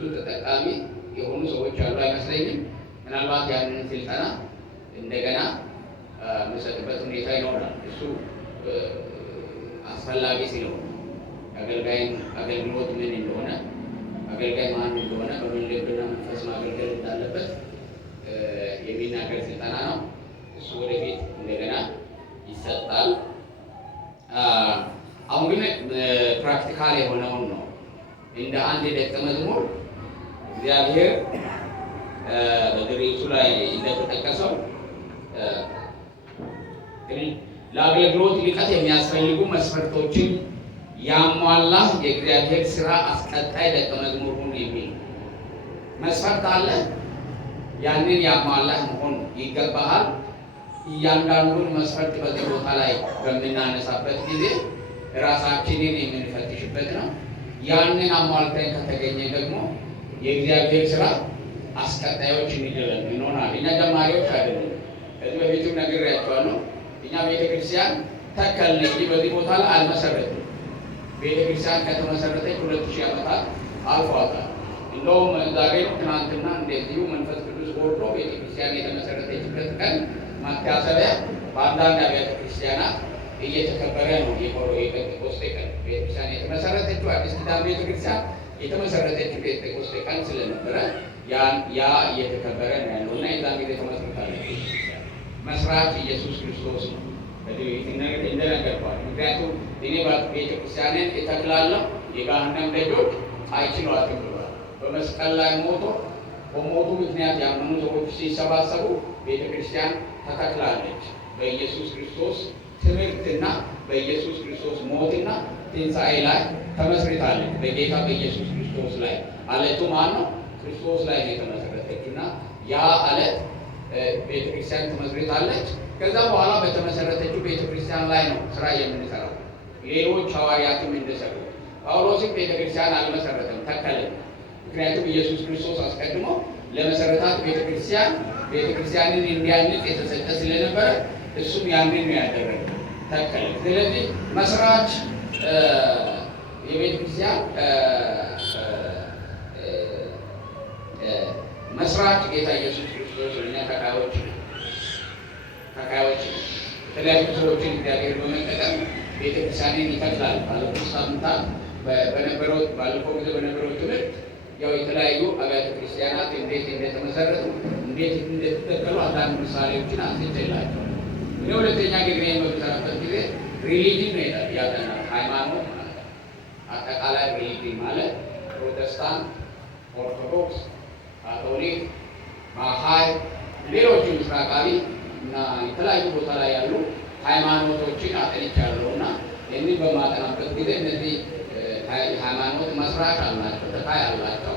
ብዙ ተጠቃሚ የሆኑ ሰዎች አሉ አይመስለኝም። ምናልባት ያንን ስልጠና እንደገና መሰጥበት ሁኔታ ይኖራል። እሱ አስፈላጊ ስለሆነ አገልጋይን አገልግሎት ምን እንደሆነ አገልጋይ ማን እንደሆነ በምን ልብና መንፈስ ማገልገል እንዳለበት የሚናገር ስልጠና ነው። እሱ ወደፊት እንደገና ይሰጣል። አሁን ግን ፕራክቲካል የሆነውን ነው። እንደ አንድ ደቀ መዝሙር እግዚአብሔር በድርጊቱ ላይ እንደተጠቀሰው ለአገልግሎት ልቀት የሚያስፈልጉ መስፈርቶችን ያሟላ የእግዚአብሔር ስራ አስቀጣይ ደቀ መዝሙር ሁን የሚል መስፈርት አለ። ያንን ያሟላህ መሆን ይገባሃል። እያንዳንዱን መስፈርት በዚህ ቦታ ላይ በምናነሳበት ጊዜ ራሳችንን የምንፈትሽበት ነው። ያንን አሟልተን ከተገኘ ደግሞ የእግዚአብሔር ስራ አስቀጣዮች እንሆናለን። እኛ ጀማሪዎች አይደለም። ከዚህ በፊትም ነግሬያቸዋለሁ። እኛ ቤተክርስቲያን ተከልን እንጂ በዚህ ቦታ ላይ አልመሰረትም። ቤተክርስቲያን ከተመሰረተች 2000 ዓመታት አልፏታል። እንደውም ዛሬ ነው ትናንትና እንደዚሁ መንፈስ ቅዱስ ወርዶ ቤተክርስቲያን የተመሰረተችበት ቀን መታሰቢያ በአንዳንድ አብያተ ክርስቲያናት እየተከበረ ነው። የጴንጤቆስጤ ቀን ቤተክርስቲያን የተመሰረተችው አዲስ ኪዳን ቤተክርስቲያን የተመሰረተችው ጴንጤቆስጤ ቀን ስለነበረ ያ እየተከበረ ነው ያለው እና የዛን ጊዜ ተመስርታለች። መስራች ኢየሱስ ክርስቶስ ነው እንደነገርኳል። ምክንያቱም እኔ ቤተክርስቲያንን እተክላለሁ የገሃነም ደጆች አይችሏትም ብሏል። በመስቀል ላይ ሞቶ በሞቱ ምክንያት ያመኑ ሰዎች ሲሰባሰቡ ቤተክርስቲያን ተተክላለች። በኢየሱስ ክርስቶስ ትምህርትና በኢየሱስ ክርስቶስ ሞትና ትንሣኤ ላይ ተመስርታለች። በጌታ በኢየሱስ ክርስቶስ ላይ አለቱ ማን ነው? ክርስቶስ ላይ ነው የተመሰረተችው እና ያ አለት ቤተክርስቲያን ተመስርታለች። ከዛ በኋላ በተመሰረተችው ቤተክርስቲያን ላይ ነው ስራ የምንሰራው። ሌሎች ሐዋርያትም እንደሰሩ ጳውሎስም ቤተክርስቲያን አልመሰረተም፣ ተከለ። ምክንያቱም ኢየሱስ ክርስቶስ አስቀድሞ ለመሰረታት ቤተክርስቲያንን እንዲያንጽ የተሰጠ ስለነበረ እሱም ያንን ነው ያደረገው፣ ተከለ። ስለዚህ መስራች የቤተክርስቲያን መስራች ጌታ ኢየሱስ ክርስቶስ እኛ ተካዮች የተለያዩ ሰዎችን እግዚአብሔር በመጠቀም ቤተክርስቲያንን ይተክላል። ባለፉት ሳምንታት ባለፈው ጊዜ በነበረው ትምህርት ያው የተለያዩ አብያተ ክርስቲያናት እንዴት እንደተመሰረቱ እንዴት እንደተተከሉ አንዳንድ ምሳሌዎችን አንስቼላቸዋለሁ። እኔ ሁለተኛ ጊዜ በምሰራበት ጊዜ ሪሊጅን ነው ያጠናል። ሃይማኖት ማለት አጠቃላይ ሪሊጅን ማለት ፕሮቴስታንት፣ ኦርቶዶክስ፣ ካቶሊክ፣ ባሃይ፣ ሌሎችም ምስራቃዊ እና የተለያዩ ቦታ ላይ ያሉ ሃይማኖቶችን አጠንቻለሁ እና ይህንን በማጠናበት ጊዜ እነዚህ ሃይማኖት መስራች አላቸው፣ ተካይ አላቸው።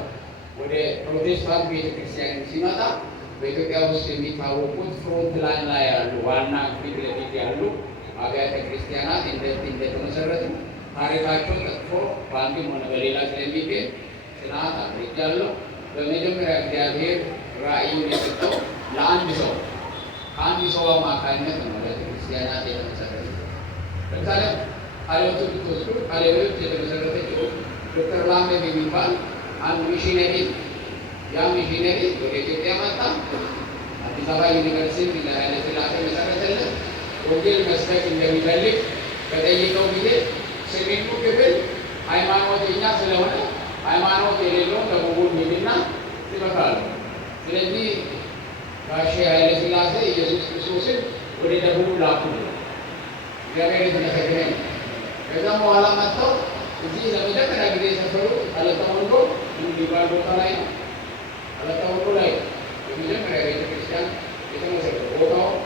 ወደ ፕሮቴስታንት ቤተክርስቲያን ሲመጣ በኢትዮጵያ ውስጥ የሚታወቁት ፍሮንት ላይን ላይ ያሉ ዋና ፊት ለፊት ያሉ አብያተ ክርስቲያናት እንደተመሰረቱ ታሪካቸው ጠጥፎ በአንድም ሆነ በሌላ ስለሚገኝ ጥናት አድርጌያለሁ። በመጀመሪያ እግዚአብሔር ራእዩን የሰጠው ለአንድ ሰው ከአንድ ሰው አማካኝነት ነው ቤተክርስቲያናት የተመሰረቱ። ለምሳሌ ቃልዮት ብትወስዱ ቃልዮት የተመሰረተችው ዶክተር ላሜድ የሚባል አንድ ሚሽነሪ፣ ያ ሚሽነሪ ወደ ኢትዮጵያ መጣ። አዲስ አበባ ዩኒቨርሲቲ ለኃይለ ሥላሴ መሰረተለት። ወንጌል መስበክ እንደሚፈልግ በጠየቀው ጊዜ ሰሜኑ ክፍል ሃይማኖተኛ ስለሆነ ሃይማኖት የሌለውን ደቡቡን ሄድና ይመክራሉ። ስለዚህ ጋሼ ኃይለ ሥላሴ ኢየሱስ ክርስቶስን ወደ ደቡብ ላኩ። እግዚአብሔር የተመሰገነ። ከዛም በኋላ መጥተው እዚህ ለመጀመሪያ ጊዜ የሰፈሩት አለታ ወንዶ የሚባል ቦታ ላይ ነው። አለታ ወንዶ ላይ የመጀመሪያ ቤተክርስቲያን የተመሰረተው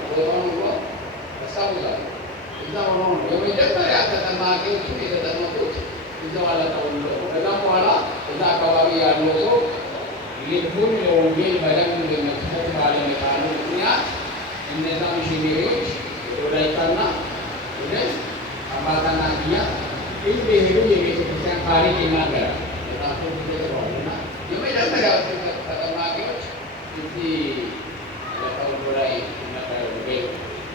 ቦታውን ብሎ ያስታውሳል። እዛ ሆኖ ነው የመጀመሪያ ተጠማቂዎቹ የተጠመቁት እዛው አለታ ወንዶ። ከዛም በኋላ እዛ አካባቢ ያለው ሰው ልቡን ለወንጌል በደንብ በመክፈት ባለመቻሉ ምክንያት እነዛ ሚሽነሪዎች ወላይታና ወደ አምባታና ግያ እንደሄዱ የቤተክርስቲያን ታሪክ ይናገራል። እና የመጀመሪያ ተጠማቂዎች እዚህ ለተወዶ ላይ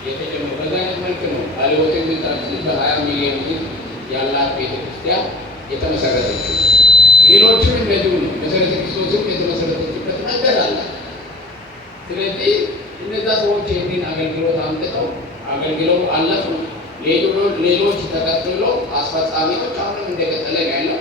የተጀመሩ በዛ አይነት መልክ ነው። ቃልዮትን በ20 ሚሊዮን ሕዝብ ያላት ቤተክርስቲያን የተመሰረተችው። ሌሎችም እንደዚሁ ነው። መሰረተ ክርስቶስ ሌሎች ተቀጥሎ አስፈጻሚዎች አሁንም እንደቀጠለ ነው ያለው።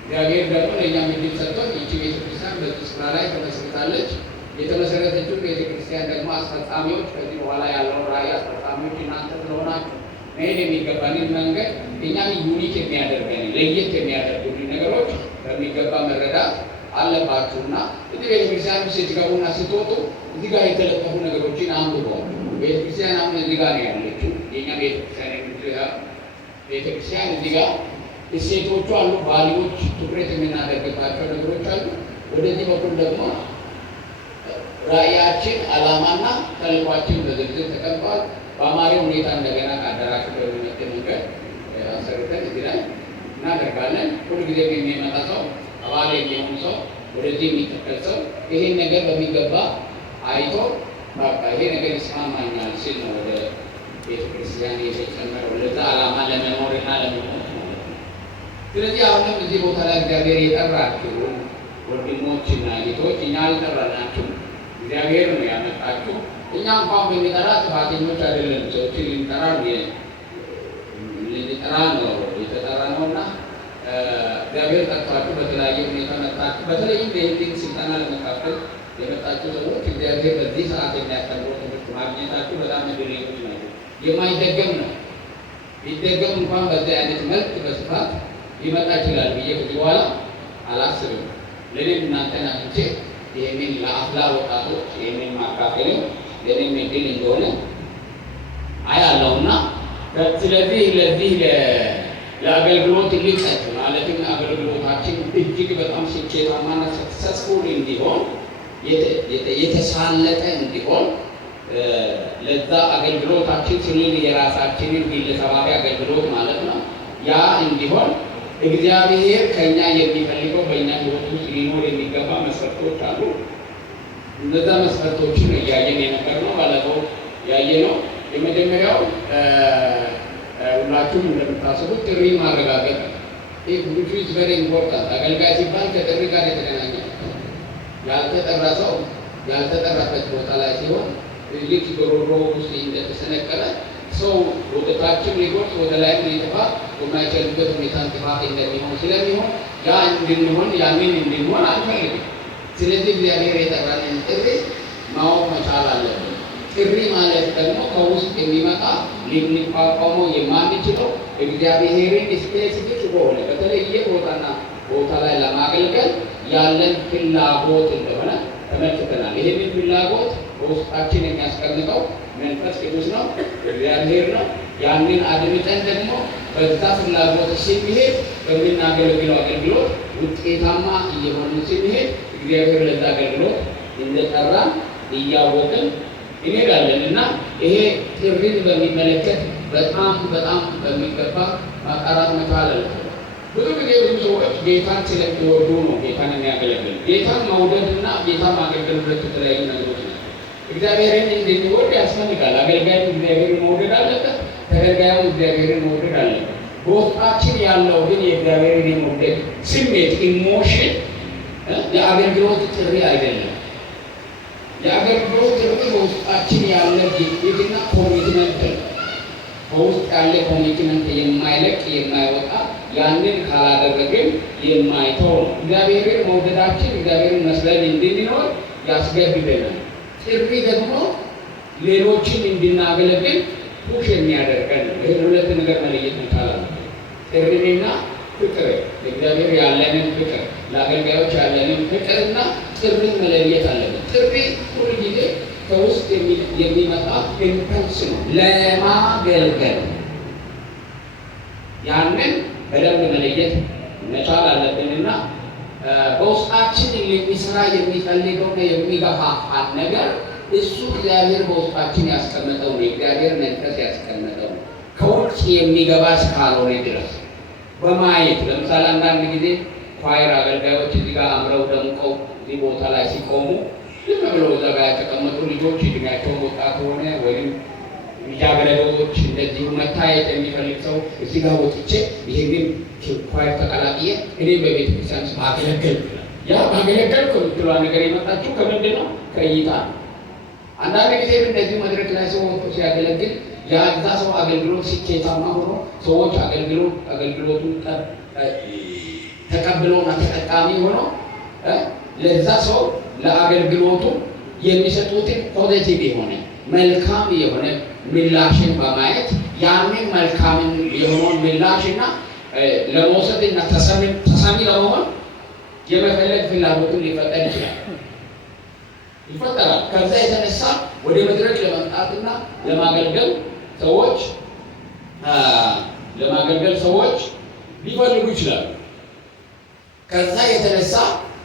እግዚአብሔር ደግሞ ለእኛም እድል ሰጥቶን ይቺ ቤተክርስቲያን በዚህ ስራ ላይ ተመስርታለች። የተመሰረተችው ቤተክርስቲያን ደግሞ አስፈጻሚዎች፣ ከዚህ በኋላ ያለው ራዕይ አስፈጻሚዎች እናንተ ስለሆናችሁ መሄድ የሚገባንን መንገድ እኛም ዩኒክ የሚያደርገን ለየት የሚያደርጉልን ነገሮች በሚገባ መረዳት አለባችሁና እዚህ ቤተክርስቲያን ስትገቡና ስትወጡ እዚህ ጋር የተለጠፉ ነገሮችን አንብቦ ቤተክርስቲያን አሁን እዚህ ጋር ነው ያለችው። የኛ ቤተክርስቲያን እዚህ ጋር እሴቶቹ አሉ፣ ቫልዩዎች፣ ትኩረት የምናደርግባቸው ነገሮች አሉ። ወደዚህ በኩል ደግሞ ራዕያችን፣ ዓላማና ተልዕኳችን በዝርዝር ተቀምጧል። በአማሪ ሁኔታ እንደገና ከአዳራሹ በሚመጥን መንገድ አሰርተን እዚህ ላይ እናደርጋለን። ሁልጊዜ የሚመጣ ሰው አባል የሚሆን ሰው ወደዚህ የሚተከል ሰው ይሄን ነገር በሚገባ አይቶ በቃ ይሄ ነገር ይስማማኛል ሲል ነው ወደ ቤተክርስቲያን የተጨመረው ለዛ ዓላማ ለመኖርና ለመኖር። ስለዚህ አሁንም እዚህ ቦታ ላይ እግዚአብሔር የጠራችሁ ወንድሞችና እህቶች፣ እኛ አልጠራናችሁ፣ እግዚአብሔር ነው ያመጣችሁ። እኛ እንኳን በሚጠራ ጥፋተኞች አይደለም። ሰዎችን ልንጠራ ነው የተጠራ ነውና እግዚአብሔር ጠርቷችሁ በተለያየ ሁኔታ መጣችሁ። በተለይም በሄልቲንግ ስልጠና ለመካፈል የመጣችሁ ሰዎች እግዚአብሔር በዚህ ሰዓት የሚያስተምረው ትምህርት ማግኘታችሁ በጣም እድለኞች ናቸው። የማይደገም ነው። ቢደገም እንኳን በዚህ አይነት መልክ በስፋት ሊመጣ ይችላል ብዬ ከዚህ በኋላ አላስብም። ለእኔም እናንተን አግኝቼ ይህንን ለአፍላ ወጣቶች ይህንን ማካፈል ለእኔም እድል እንደሆነ አያለውና ስለዚህ ለዚህ ለአገልግሎት ሊቀጥ ማለትም አገልግሎታችን እጅግ በጣም ስኬታማና ሰክሰስፉል እንዲሆን የተሳለጠ እንዲሆን ለዛ አገልግሎታችን ስንል የራሳችንን ግለሰባዊ አገልግሎት ማለት ነው። ያ እንዲሆን እግዚአብሔር ከኛ የሚፈልገው በእኛ ሕይወት ውስጥ ሊኖር የሚገባ መስፈርቶች አሉ። እነዛ መስፈርቶችን እያየን የነበር ነው። ባለፈው ያየ ነው። የመጀመሪያው ሁላችሁም እንደምታስቡት ጥሪ ማረጋገጥ ነው። ይህ ብዙ ቨሪ ኢምፖርታንት። አገልጋይ ሲባል ከጥሪ ጋር የተገናኘ ያልተጠራ ሰው ያልተጠራበት ቦታ ላይ ሲሆን ልክ በሮሮ ውስጥ እንደተሰነቀለ ሰው ወደታችን ሊጎርስ ወደ ላይም ሊጠፋ በማይችልበት ሁኔታ ጥፋት እንደሚሆን ስለሚሆን ያ እንድንሆን ያንን እንድንሆን አንፈልግም። ስለዚህ እግዚአብሔር የጠራንን ጥሪ ማወቅ መቻል አለብን። ጥሪ ማለት ደግሞ ከውስጥ የሚመጣ ልንቋቋመው የማንችለው እግዚአብሔርን ስፔሲፊክ በሆነ በተለየ ቦታ ላይ ለማገልገል ያለን ፍላጎት እንደሆነ ተመልክተናል። ይህንን ፍላጎት በውስጣችን የሚያስቀምጠው መንፈስ ቅዱስ ነው፣ እግዚአብሔር ነው። ያንን አድምጠን ደግሞ በዛ ፍላጎት ስንሄድ በምናገለግለው አገልግሎት ውጤታማ እየሆንን ስንሄድ እግዚአብሔር ለዛ አገልግሎት እንደጠራን እያወቅን እንሄዳለን እና ይሄ ጥሪን በሚመለከት በጣም በሚገባ ማጣራት መቻል አለብን። ብዙ ጊዜ ብዙ ሰዎች ጌታን ስለሚወዱ ነው ጌታን የሚያገለግል። ጌታን መውደድ እና ጌታን ማገልገል ሁለት የተለያዩ ነገሮች ናቸው። እግዚአብሔርን እንድንወድ ያስፈልጋል። አገልጋይም እግዚአብሔርን መውደድ አለበት፣ ተገልጋዩም እግዚአብሔርን መውደድ አለበት። በውስጣችን ያለው ግን የእግዚአብሔርን የመውደድ ስሜት ኢሞሽን የአገልግሎት ጥሪ አይደለም። የአገልግሎት ጥሪ በውስጣችን ያለ ግዴታና ኮሚትመንት ነው። በውስጥ ያለ ኮሚትመንት የማይለቅ የማይወጣ ያንን ካላደረግን የማይተው ነው። እግዚአብሔርን መውደዳችን እግዚአብሔርን መስለን እንድንኖር ያስገድደናል። ጥሪ ደግሞ ሌሎችን እንድናገለግል ፑሽ የሚያደርገን ነው። ይህን ሁለት ነገር መለየት መቻል አለብን። ጥሪንና ፍቅር፣ ለእግዚአብሔር ያለንን ፍቅር፣ ለአገልጋዮች ያለንን ፍቅርና ጥሪን መለየት አለብን። ጥሪ ሁል ጊዜ ከውስጥ የሚመጣ ኢምፐልስ ነው፣ ለማገልገል። ያንን በደንብ መለየት መቻል አለብንና በውስጣችን የሚሰራ የሚፈልገውና የሚገፋፋን ነገር እሱ እግዚአብሔር በውስጣችን ያስቀመጠው ነው። የእግዚአብሔር መንፈስ ያስቀመጠው ነው። ከውጭ የሚገባ እስካልሆነ ድረስ በማየት ለምሳሌ አንዳንድ ጊዜ ኳይር አገልጋዮች እዚህ ጋር አምረው ደምቀው እዚህ ቦታ ላይ ሲቆሙ ዝም ብለው እዛ ጋር የተቀመጡ ልጆች እድሜያቸው ወጣት ሆነ ወይም ልጃገረዶች እንደዚሁ መታየት የሚፈልግ ሰው እዚህ ጋር ወጥቼ ይሄንን ኳይር ተቀላቅዬ እኔ በቤተ ክርስቲያን ውስጥ ማገለገል ያ ማገለገል ከምትለዋ ነገር የመጣችው ከምንድን ነው? ከእይታ ነው። አንዳንድ ጊዜ እንደዚህ መድረክ ላይ ሰው ወጥቶ ሲያገለግል የዛ ሰው አገልግሎት ስኬታማ ሆኖ ሰዎች አገልግሎቱን ተቀብለውና ተጠቃሚ ሆኖ ለዛ ሰው ለአገልግሎቱ የሚሰጡትን ፖዚቲቭ የሆነ መልካም የሆነ ምላሽን በማየት ያንን መልካም የሆነውን ምላሽና ለመውሰድና ተሰሚ ለመሆን የመፈለግ ፍላጎትን ሊፈጠር ይፈጠራል። ከዛ የተነሳ ወደ መድረክ ለመምጣትና ለማገልገል ሰዎች ሊፈልጉ ይችላሉ። ከዛ የተነሳ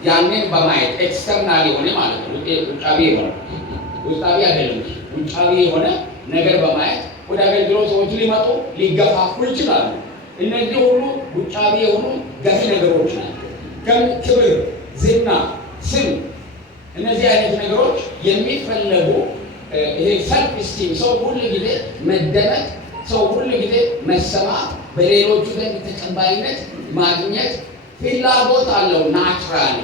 ያንን በማየት ኤክስተርናል የሆነ ማለት ነው ውጫዊ አይደለም፣ ውጫዊ የሆነ ነገር በማየት ወደ አገልግሎት ሰዎች ሊመጡ ሊገፋፉ ይችላሉ። እነዚህ ሁሉ ውጫዊ የሆኑ ገፊ ነገሮች ናቸው። ክብር፣ ዝና፣ ስም፣ እነዚህ አይነት ነገሮች የሚፈለጉ ይሄ ሰልፍ ስቲም፣ ሰው ሁሉ ጊዜ መደመጥ፣ ሰው ሁሉ ጊዜ መሰማት፣ በሌሎቹ ዘንድ ተቀባይነት ማግኘት ፍላጎት አለው ናቹራሊ።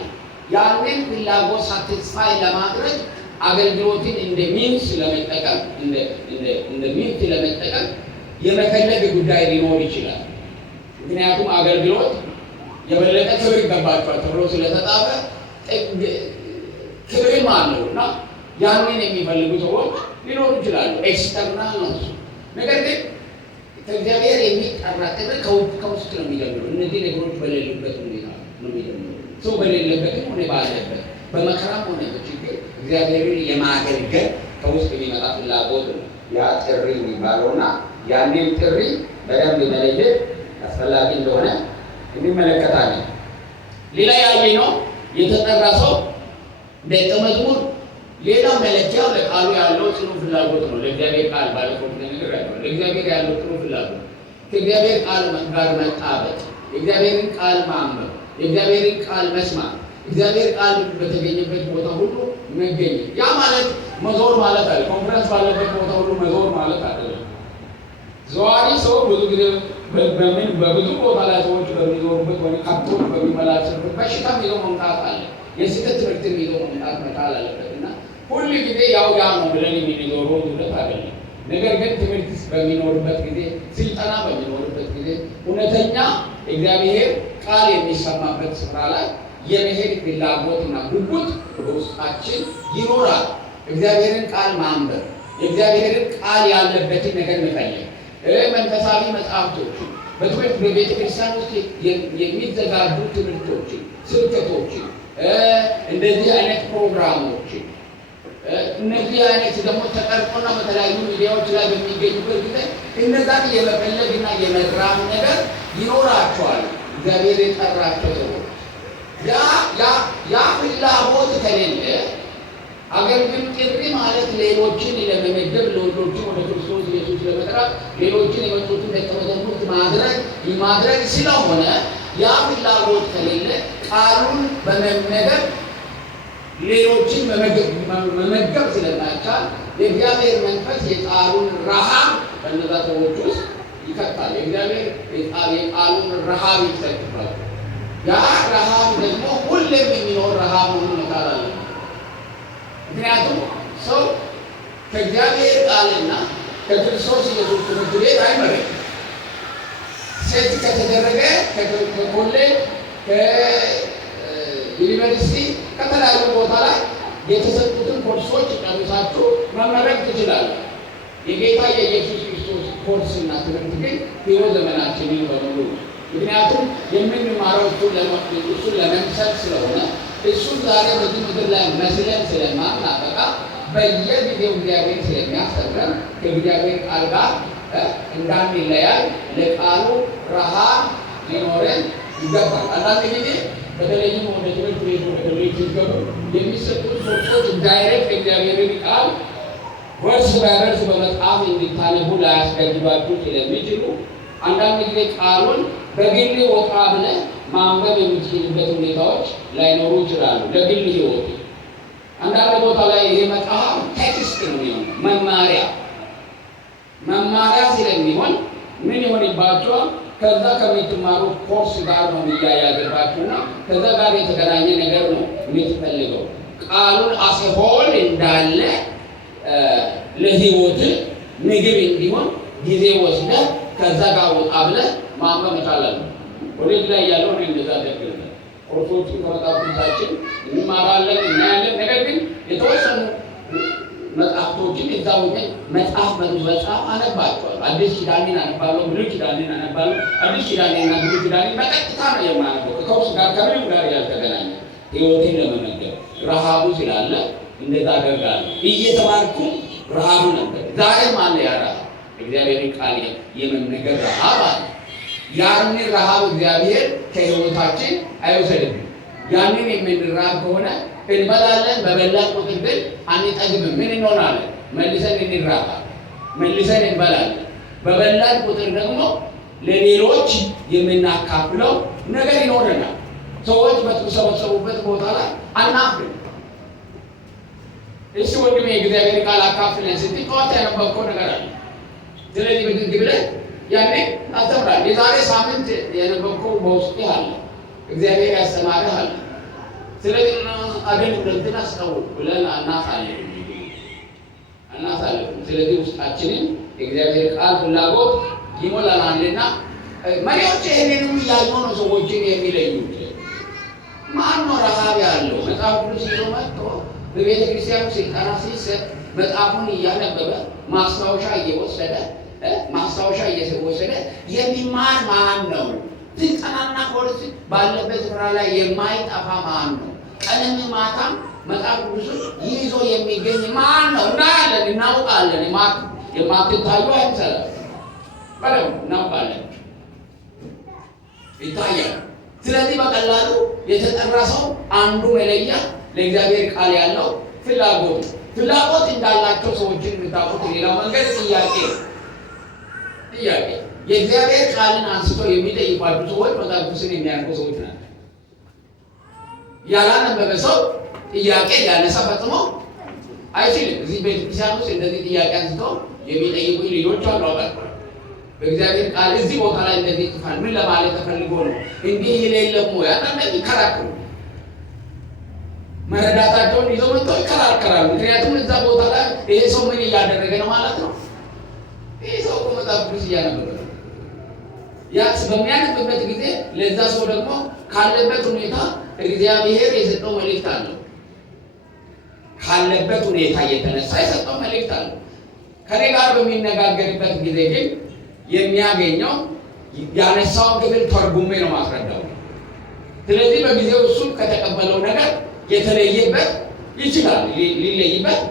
ያንን ፍላጎት ሳቲስፋይ ለማድረግ አገልግሎትን እንደ ሚንስ ለመጠቀም የመፈለግ ጉዳይ ሊኖር ይችላል። ምክንያቱም አገልግሎት የበለጠ ክብር ይገባቸዋል ተብሎ ስለተጻፈ ክብርም አለው እና ያንን የሚፈልጉ ሰዎች ሊኖሩ ይችላሉ። ኤክስተርናል ነው እሱ። ነገር ግን ከእግዚአብሔር የሚጠራ ክብር ከውስጥ ነው የሚጀምረው። እነዚህ ነገሮች በሌሉበት ሁኔታ ነው የሚጀምረው። ሰው በሌለበትም ሆነ ባለበት በመከራም ሆነ በችግር እግዚአብሔርን የማገልገል ከውስጥ የሚመጣ ፍላጎት ነው ያ ጥሪ የሚባለውና ያንን ጥሪ በደንብ መለየት አስፈላጊ እንደሆነ እንመለከታለን። ሌላ ያየነው የተጠራ ሰው ደቀ መዝሙር ሌላ መለኪያው ለቃሉ ያለው ጽኑ ፍላጎት ነው። ለእግዚአብሔር ቃል ባለፈው ነገር ያለው ለእግዚአብሔር ያለው ጽኑ ፍላጎት ከእግዚአብሔር ቃል ጋር መጣበቅ፣ የእግዚአብሔርን ቃል ማንበብ፣ የእግዚአብሔርን ቃል መስማት፣ እግዚአብሔር ቃል በተገኘበት ቦታ ሁሉ መገኘት። ያ ማለት መዞር ማለት አይደለም። ኮንፈረንስ ባለበት ቦታ ሁሉ መዞር ማለት አይደለም። ዘዋሪ ሰው ብዙ ጊዜ በብዙ ቦታ ላይ ሰዎች በሚዞሩበት ወይ ከብቶች በሚመላለሱበት በሽታም ይዞ መምጣት አለ። የስህተት ትምህርትም ይዞ መምጣት መቻል አለበት እና ሁሉ ጊዜ ያው ያ ነው ብለን የምንዞረው ዙረት አይደለም። ነገር ግን ትምህርት በሚኖርበት ጊዜ፣ ስልጠና በሚኖርበት ጊዜ እውነተኛ እግዚአብሔር ቃል የሚሰማበት ስፍራ ላይ የመሄድ ፍላጎትና ጉጉት በውስጣችን ይኖራል። እግዚአብሔርን ቃል ማንበብ፣ የእግዚአብሔርን ቃል ያለበትን ነገር መፈለግ፣ መንፈሳዊ መጽሐፍቶችን በትምህርት በቤተ ክርስቲያን ውስጥ የሚዘጋጁ ትምህርቶችን፣ ስብከቶችን፣ እንደዚህ አይነት ፕሮግራሞችን እነዚህ አይነት ደግሞ ተቀርጾና በተለያዩ ሚዲያዎች ላይ በሚገኙበት ጊዜ እነዛን የመፈለግና የመጥራት ነገር ይኖራቸዋል። እግዚአብሔር የጠራቸው ሰዎች ያ ፍላጎት ከሌለ አገልግሎት ጥሪ ማለት ሌሎችን ለመመደብ፣ ሌሎችን ወደ ክርስቶስ ኢየሱስ ለመጥራት፣ ሌሎችን የመጡትን ደቀ መዛሙርት ማድረግ ስለሆነ ያ ፍላጎት ከሌለ ቃሉን በመመገብ ሌሎችን መመገብ ስለማይቻል የእግዚአብሔር መንፈስ የቃሉን ረሃብ በእነዛ ሰዎች ውስጥ ይከታል። የእግዚአብሔር የቃሉን ረሃብ ይሰጥባል። ያ ረሃብ ደግሞ ሁሌም የሚኖር ረሃብ መሆኑን መቻል አለ። ምክንያቱም ሰው ከእግዚአብሔር ቃልና ከክርስቶስ ኢየሱስ ትምህርት ቤት አይመረም። ሴት ከተደረገ ከኮሌጅ ከዩኒቨርሲቲ ከተለያዩ ቦታ ላይ የተሰጡትን ኮርሶች ጨርሳችሁ መመረቅ ትችላለህ። የጌታ የኢየሱስ ክርስቶስ ኮርስና ትምህርት ግን ሕይወት ዘመናችንን በሙሉ ምክንያቱም የምንማረው እሱን ለመምሰል ስለሆነ እሱን ዛሬ በዚህ ምድር ላይ መስለን ስለማናበቃ በየጊዜው እግዚአብሔር ስለሚያስተምረን ከእግዚአብሔር ቃል ጋር እንዳንለያይ ለቃሉ ረሃብ ሊኖረን ይገባል። አንዳንድ ጊዜ በተለይም ወደ ትምህርት ቤት ሲገቡ የሚሰጡት ኮርሶች ዳይሬክት እግዚአብሔርን ቃል ወርስ በርስ በመጽሐፍ እንዲታነቡ ላያስገድዷችሁ ስለሚችሉ አንዳንድ ጊዜ ቃሉን በግል ወጣ ብለህ ማንበብ የምትችልበት ሁኔታዎች ላይኖሩ ይችላሉ። ለግል ሕይወት አንዳንድ ቦታ ላይ ይሄ መጽሐፍ ቴክስት ነው የሚሆነው፣ መማሪያ ስለሚሆን ምን ይሆንባቸዋል? ከዛ ከምትማሩት ኮርስ ጋር ነው የሚያያዝባችሁና ከዛ ጋር የተገናኘ ነገር ነው የምትፈልገው። ቃሉን አስሆል እንዳለ ለሕይወት ምግብ እንዲሆን ጊዜ ወስደህ ከዛ ጋር ወጣ ብለህ ማንበብ መቻል አለብህ። ወዴት ላይ ያለው ነው እንደዛ አደረገ። ኦርቶዶክስ ከመጽሐፍ ቅዱሳችን እንማራለን እናያለን። ነገር ግን የተወሰኑ መጽሐፍቶችን እዛው መጽሐፍ አነባቸዋለሁ። አዲስ ኪዳንን አነባለሁ፣ ብሉይ ኪዳንን አነባለሁ። አዲስ ኪዳንና ብሉይ ኪዳንን በቀጥታ ነው የማነበው። ከውስጥ ጋር ከምንም ጋር ያልተገናኘ ሕይወቴን ለመመገብ ረሃቡ ስላለ እንደዛ አደርጋለሁ። እየተማርኩ ረሃቡ ነበር። ዛሬም አለ ያ ረሃብ፣ እግዚአብሔርን ቃል የመመገብ ረሃብ አለ። ያንን ረሃብ እግዚአብሔር ከሕይወታችን አይወሰድብን። ያንን የምንራብ ከሆነ እንበላለን። በበላን ቁጥር ግን አንጠግብም። ምን እንሆናለን? መልሰን እንራባለን፣ መልሰን እንበላለን። በበላን ቁጥር ደግሞ ለሌሎች የምናካፍለው ነገር ይኖረናል። ሰዎች በተሰበሰቡበት ቦታ ላይ አናፍርም። እሺ ወንድሜ የእግዚአብሔር ቃል አካፍለን ስትል ጠዋት ያነበብከው ነገር አለ። ስለዚህ ብድግ ብለህ ያኔ ታስተምራለህ። የዛሬ ሳምንት ያነበብከው በውስጥ አለ፣ እግዚአብሔር ያስተማረህ አለ። ስለዚህ አገልግሎትን አስተውል ብለን አናሳለን። ስለዚህ ውስጣችንን የእግዚአብሔር ቃል ፍላጎት ይሞላናልና መሪዎች ይህንንም እያዩ ነው ሰዎችን የሚለዩት። ማን ነው ረሃብ ያለው? መጽሐፍ ቅዱስ ይዞ መጥቶ በቤተ ክርስቲያኑ ስልጠና ሲሰጥ መጽሐፉን እያነበበ ማስታወሻ እየወሰደ የሚማር ማን ነው? ስልጠናና ኮርስ ባለበት ስፍራ ላይ የማይጠፋ ማን ነው? ቀንም ማታም መጽሐፍ ቅዱስ ይዞ የሚገኝ ማን ነው? እናያለን፣ እናውቃለን። የማትታዩ አይምሰላል፣ በደምብ እናውቃለን፣ ይታያል። ስለዚህ በቀላሉ የተጠራ ሰው አንዱ መለያ ለእግዚአብሔር ቃል ያለው ፍላጎት እንዳላቸው ሰዎችን የምታውቁት ሌላው መንገድ ጥያቄ የእግዚአብሔር ቃልን አንስቶ የሚጠይቋቸው ሰዎች መጽሐፍ ቅዱስን የሚያነቡ ሰዎች ናቸው። ያላነበበ ሰው ጥያቄ ሊያነሳ ፈጽሞ አይችልም። እዚህ ቤተክርስቲያን ውስጥ እንደዚህ ጥያቄ አንስቶ የሚጠይቁኝ ልጆች አሉ። አውቃቸዋለሁ። በእግዚአብሔር ቃል እዚህ ቦታ ላይ እንደዚህ ይጽፋል፣ ምን ለማለት ተፈልጎ ነው? እንዲህ የሌለም ያንዳንድ ይከራከሩ፣ መረዳታቸውን ይዘው መጥተው ይከራከራሉ። ምክንያቱም እዛ ቦታ ላይ ይሄ ሰው ምን እያደረገ ነው ማለት ነው? ይሄ ሰው መጽሐፍ ቅዱስ እያነበበ ነው። ያስ በሚያነብበት ጊዜ ለዛ ሰው ደግሞ ካለበት ሁኔታ እግዚአብሔር የሰጠው መልእክት አለው። ካለበት ሁኔታ የተነሳ የሰጠው መልእክት አለው። ከኔ ጋር በሚነጋገርበት ጊዜ ግን የሚያገኘው ያነሳውን ክፍል ተርጉሜ ነው ማስረዳው። ስለዚህ በጊዜው እሱ ከተቀበለው ነገር የተለየበት ይችላል፣ ሊለይበት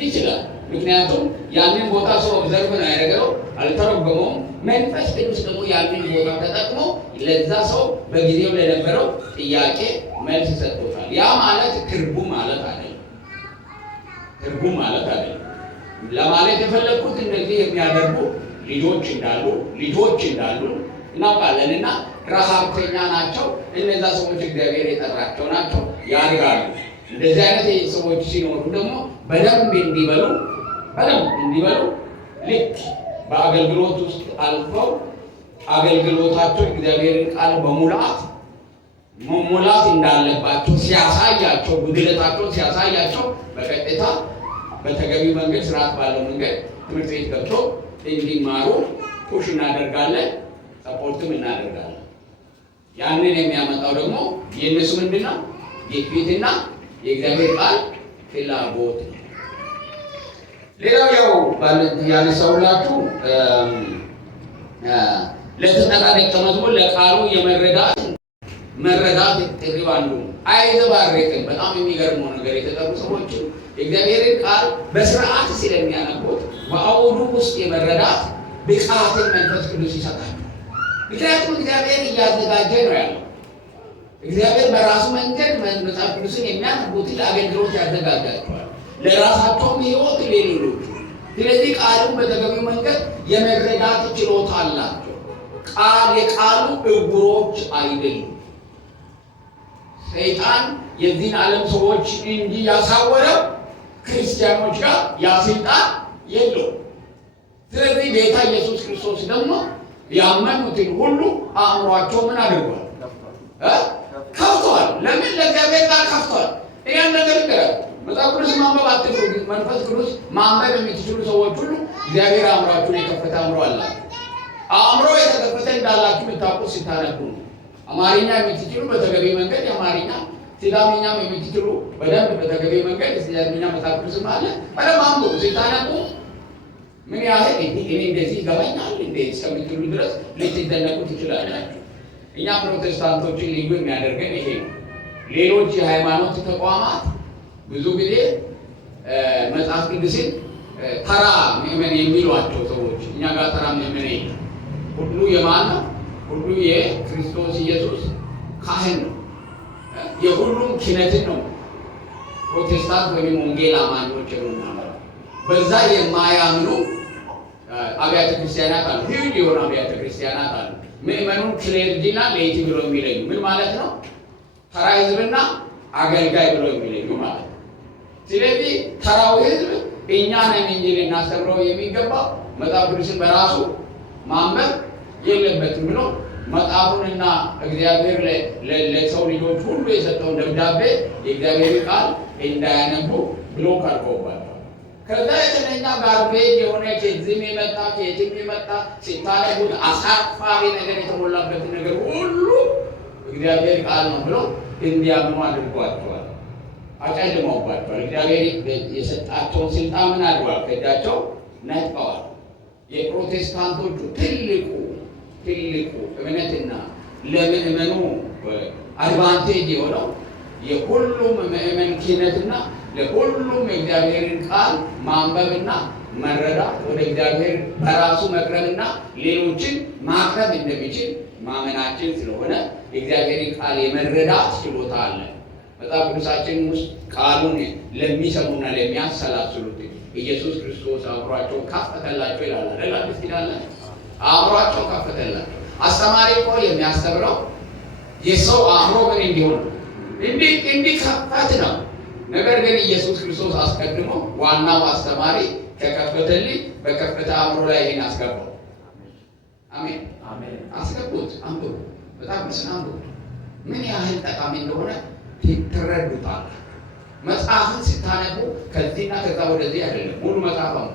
ይችላል። ምክንያቱም ያንን ቦታ ሰው ኦብዘርቭ ነው ያደረገው፣ አልተረጎመውም። መንፈስ ቅዱስ ደግሞ ያንን ቦታ ተጠቅሞ ለዛ ሰው በጊዜው ለነበረው ጥያቄ መልስ ሰጥቶታል። ያ ማለት ትርጉም ማለት አይደለም። ለማለት የፈለግኩት እንደዚህ የሚያደርጉ ልጆች እንዳሉ እናውቃለንና ረሃብተኛ ናቸው። እነዛ ሰዎች እግዚአብሔር የጠራቸው ናቸው፣ ያድጋሉ። እንደዚህ አይነት ሰዎች ሲኖሩ ደግሞ በደንብ እንዲበሉ ልክ በአገልግሎት ውስጥ አልፈው አገልግሎታቸው እግዚአብሔርን ቃል መሙላት እንዳለባቸው ሲያሳያቸው፣ ጉድለታቸውን ሲያሳያቸው በቀጥታ በተገቢው መንገድ ስርዓት ባለው መንገድ ትምህርት ቤት ገብቶ እንዲማሩ ፑሽ እናደርጋለን፣ ሰፖርትም እናደርጋለን። ያንን የሚያመጣው ደግሞ የእነሱ ምንድን ነው? ግፊትና የእግዚአብሔር ቃል ፍላጎት ነው። ሌላው ያው ያነሳሁላችሁ ለተጠራ ደቀ መዝሙር ለቃሉ መረዳት ጥሪው አንዱ አይዘባረቅም። በጣም የሚገርመው ነገር የተጠሩ ሰዎች የእግዚአብሔርን ቃል በስርዓት ስለሚያነቡት በአውዱ ውስጥ የመረዳት ብቃትን መንፈስ ቅዱስ ይሰጣል። ምክንያቱም እግዚአብሔር እያዘጋጀ ነው ያለው። እግዚአብሔር በራሱ መንገድ መጽሐፍ ቅዱስን የሚያነቡትን ለአገልግሎት ያዘጋጃቸዋል፣ ለራሳቸውም ሕይወት ለሌሎቹ። ስለዚህ ቃሉን በተገቢው መንገድ የመረዳት ችሎታ አላቸው። የቃሉ እውሮች አይደሉም። ሰይጣን የዚህን ዓለም ሰዎች እንጂ ያሳወረው ክርስቲያኖች ጋር ያ ስልጣን የለውም። ስለዚህ ጌታ ኢየሱስ ክርስቶስ ደግሞ ያመኑትን ሁሉ አእምሯቸው ምን አድርጓል? ከፍቷል። ለምን? ለእግዚአብሔር ቃል ከፍቷል። ያን ነገር መጽሐፍ ቅዱስ ማንበብ አትፍሩ። መንፈስ ቅዱስ ማንበብ የምትችሉ ሰዎች ሁሉ እግዚአብሔር አእምሯችሁን የከፈተ አእምሮ አላችሁ። አእምሮ የተከፈተ እንዳላችሁ የምታውቁት ስታነቡ ነው። አማርኛ የምትችሉ በተገቢ መንገድ የአማርኛ፣ ሲዳምኛም የምትችሉ በደንብ በተገቢ መንገድ ሲዳምኛ መጽሐፍ ቅዱስም አለ። በደንብ አንብቡ። ስታነቡ ምን ያህል እኔ እንደዚህ ይገባኛል እንዴ እስከምትሉ ድረስ ልትደነቁ ትችላላችሁ። እኛ ፕሮቴስታንቶችን ልዩ የሚያደርገን ይሄ ነው። ሌሎች የሃይማኖት ተቋማት ብዙ ጊዜ መጽሐፍ ቅዱስን ተራ ምዕመን የሚሏቸው ሰዎች፣ እኛ ጋር ተራ ምዕመን የለም። ሁሉ የማን ነው? ሁሉ የክርስቶስ ኢየሱስ ካህን ነው። የሁሉም ክህነትን ነው ፕሮቴስታንት ወይም ወንጌል አማኞች የምናምነው። በዛ የማያምኑ አብያተ ክርስቲያናት አሉ። ህዩድ የሆኑ አብያተ ክርስቲያናት አሉ። ምዕመኑን ክሌርጂና ሌይቲ ብሎ የሚለዩ ምን ማለት ነው? ተራ ህዝብና አገልጋይ ብሎ የሚለዩ ማለት ነው። ስለዚህ ተራው ህዝብ እኛ ነን እንጂ ልናስተምረው የሚገባው መጽሐፍ ቅዱስን በራሱ ማንበብ የለበትም ብሎ መጽሐፉንና እግዚአብሔር ለሰው ልጆች ሁሉ የሰጠውን ደብዳቤ የእግዚአብሔር ቃል እንዳያነቡ ብሎ አድርገውባቸዋል። ከዛ የተነኛ ጋርቤጅ የሆነ ከዚህም የመጣ ከየትም የመጣ ሲታነቡት አሳፋሪ ነገር የተሞላበት ነገር ሁሉ እግዚአብሔር ቃል ነው ብሎ እንዲያምኑ አድርጓቸዋል። አጨልመውባቸዋል። እግዚአብሔር የሰጣቸውን ስልጣን ምን አድርጓል? ከእጃቸው ነጥቀዋል። የፕሮቴስታንቶቹ ትልቁ እምነትና ለምእመኑ አድቫንቴጅ የሆነው የሁሉም ምእመን ክህነትና ለሁሉም የእግዚአብሔርን ቃል ማንበብና መረዳት ወደ እግዚአብሔር በራሱ መቅረብና ሌሎችን ማቅረብ እንደሚችል ማመናችን ስለሆነ የእግዚአብሔርን ቃል የመረዳት ችሎታ አለ። መጽሐፍ ቅዱሳችን ውስጥ ቃሉን ለሚሰሙና ለሚያሰላስሉት ኢየሱስ ክርስቶስ አእምሯቸው ከፈተላቸው ይላል አይደል? አዲስ ኪዳን ላይ አእምሯቸው ከፈተላቸው። አስተማሪ እኮ የሚያስተምረው የሰው አእምሮ ምን እንዲሆን እንዲከፈት ነው። ነገር ግን ኢየሱስ ክርስቶስ አስቀድሞ ዋናው አስተማሪ ከከፈተልኝ በከፈተ አእምሮ ላይ ይሄን አስገባው። አሜን አሜን። አስገቡት፣ አንብቡ፣ በጣም መስናንቡ ምን ያህል ጠቃሚ እንደሆነ ትረዱታል። መጽሐፍን ስታነቡ ከዚህና ከዛ ወደዚህ አይደለም። ሙሉ መጽሐፍ ነው።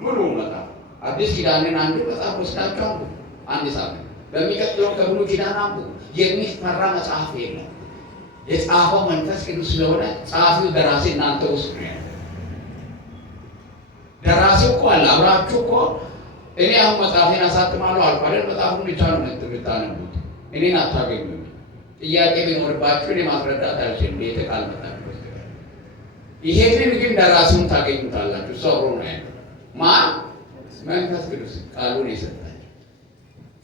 ሙሉ መጽሐፍ አዲስ ኪዳንን አንድ መጽሐፍ ወስዳችሁ አንብቡ፣ አንድ ሳምንት። በሚቀጥለው ከብሉይ ኪዳን አንብቡ። የሚፈራ መጽሐፍ የለም። የጻፈው መንፈስ ቅዱስ ስለሆነ ጸሐፊው ደራሲ እናንተ ውስጥ ነው ያለው። ደራሲው እኮ አለ አብራችሁ እኮ። እኔ አሁን መጽሐፌን አሳትማለሁ አልኩ አይደል? መጽሐፉን ብቻ ነው የምታነቡት፣ እኔን አታገኙም። ጥያቄ ቢኖርባችሁ እኔ ማስረዳት አልችልም። ቤተ ቃል መጣችሁ በስተቀር። ይሄንን ግን ደራሲውን ታገኙታላችሁ። እሱ አብሮ ነው ያለው። ማን? መንፈስ ቅዱስ ቃሉን የሰጣችሁ።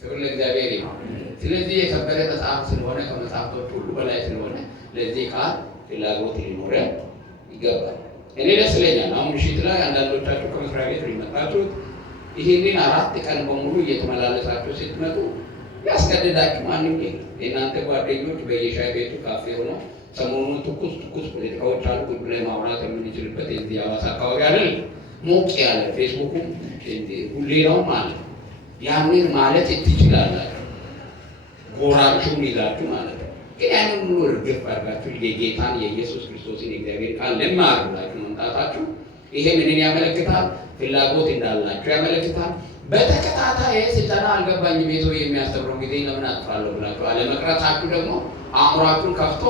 ክብር ለእግዚአብሔር ይሁን። ስለዚህ የከበረ መጽሐፍ ስለሆነ ከመጽሐፍቶች ሁሉ በላይ ስለሆነ ለዚህ ቃል ፍላጎት ሊኖረን ይገባል። እኔ ደስ ይለኛል። አሁን ምሽት ላይ አንዳንዶቻችሁ ከመስሪያ ቤት ሊመጣችሁት ይህንን 4 ቀን በሙሉ እየተመላለሳችሁ ስትመጡ ያስገድዳችሁ ማንም የለም። የእናንተ ጓደኞች በየሻይ ቤቱ ካፌ ሆነው ሰሞኑን ትኩስ ፖለቲካዎች አሉ ቁጭ ብለን ማውራት የምንችልበት የዚህ ሐዋሳ አካባቢ አይደል? ሞቅ ያለ ፌስቡኩም ሌላውም አለ። ያንን ማለት ትችላላችሁ፣ ጎራችሁን ይዛችሁ ማለት ነው። ግን ያንን ሁሉ እርግፍ አድርጋችሁ የጌታን የኢየሱስ ክርስቶስን የእግዚአብሔር ቃል ለማድረጋችሁ መምጣታችሁ ይሄ ምንን ያመለክታል? ፍላጎት እንዳላችሁ ያመለክታል። በተከታታይ ስልጠና አልገባኝም ቤቶ የሚያስተምረው ጊዜ ለምን አጥፋለሁ ብላችሁ አለመቅረታችሁ ደግሞ አእምሯችሁን ከፍቶ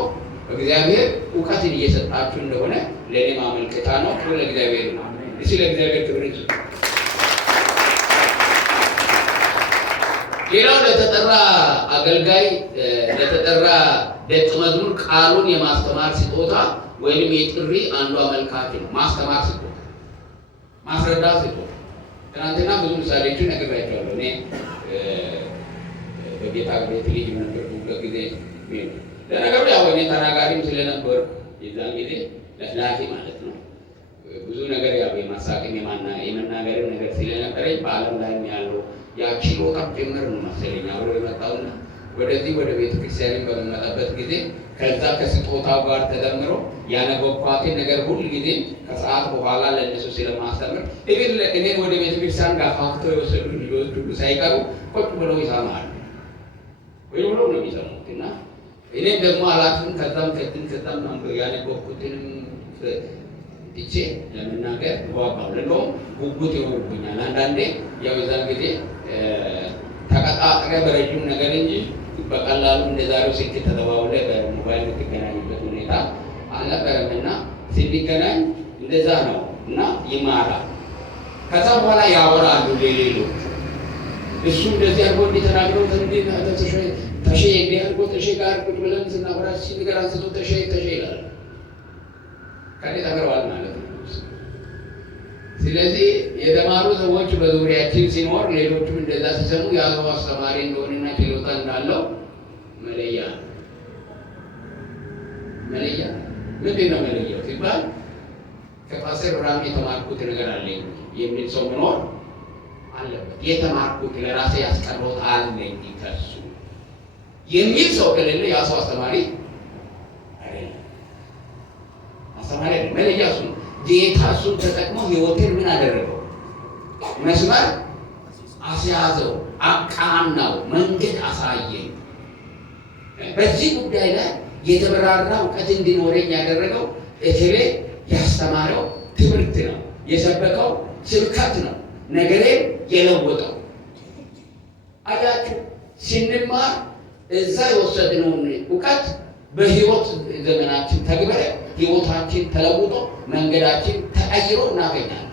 እግዚአብሔር እውቀትን እየሰጣችሁ እንደሆነ ለእኔ ማመልከታ ነው። ክብር ለእግዚአብሔር ነው። እሺ፣ ለእግዚአብሔር ክብር ይሁን። ሌላው ለተጠራ አገልጋይ ለተጠራ ደቀ መዝሙር ቃሉን የማስተማር ስጦታ ወይም የጥሪ አንዱ አመልካች ነው። ማስተማር ስጦታ፣ ማስረዳት ስጦታ። ትናንትና ብዙ ምሳሌዎችን ነግሬያቸዋለሁ። እኔ በጌታ ቤት ልጅ በነበርኩበት ጊዜ ለነገሩ ያው እኔ ተናጋሪም ስለነበር የዛን ጊዜ ለፍላፊ ማለት ነው ብዙ ነገር ያው የማሳቅም የመናገርም ነገር ስለነበረኝ በዓለም ላይ ያለው ያ ችሎታ ጭምር ነው መሰለኝ አብሮ የመጣውና ወደዚህ ወደ ቤተ ክርስቲያን በመመጣበት ጊዜ ከዛ ከስጦታው ጋር ተደምሮ ያነበብኳትን ነገር ሁሉ ጊዜ ከሰዓት በኋላ ለእነሱ ስለማስተምር እኔ ወደ ቤተ ክርስቲያን ጋር ፋክተው የወሰዱ ልጆች ሁሉ ሳይቀሩ ቁጭ ብለው ይሰማሉ ወይ ብለው ነው የሚሰሙት። እና እኔም ደግሞ አላፍም። ከዛም ከዛም ያነበብኩትንም ትቼ ለመናገር እጓጓለሁ። እንደውም ጉጉት ይሆንብኛል አንዳንዴ። ያው የዛን ጊዜ ተቀጣጥረ በረጅም ነገር እንጂ በቀላሉ እንደዛሬው ስልክ ተደዋውለ በሞባይል የምትገናኙበት ሁኔታ አልነበረም እና ስንገናኝ እንደዛ ነው እና ይማራል። ከዛ በኋላ ያወራሉ ሌሎቹ እሱ እንደዚህ አድርጎ እንዲተናግረው ተሼ እንዲህ አድርጎ ተሼ ጋር ቁጭ ብለን ስናወራ ሲነገር አንስቶ ተሼ ይላል። ከኔ ተምረዋል ማለት ነው። ስለዚህ የተማሩ ሰዎች በዙሪያችን ሲኖር ሌሎቹም እንደዛ ሲሰሙ ያለው አስተማሪ እንደሆነና ችሎታ እንዳለው መለያ ምንድን ነው መለያው ሲባል ከፓስተር ብርሃኑ የተማርኩት ነገር አለኝ የሚል ሰው መኖር አለበት። የተማርኩት ለራሴ ያስቀረውት አለኝ ከሱ የሚል ሰው ከሌለ ያ ሰው አስተማሪ አይደለም። መለያ እሱ ነው። ጌታ እሱን ተጠቅሞ ህይወትን ምን አደረገው? መስመር አስያዘው፣ አቃናው፣ መንገድ አሳየኝ። በዚህ ጉዳይ ላይ የተበራራ እውቀት እንዲኖረኝ ያደረገው እቴሌ ያስተማረው ትምህርት ነው፣ የሰበከው ስብከት ነው ነገሬን የለወጠው። አያችሁ ስንማር እዛ የወሰድነውን እውቀት በህይወት ዘመናችን ተግበረ ህይወታችን ተለውጦ መንገዳችን ተቀይሮ እናገኛለን።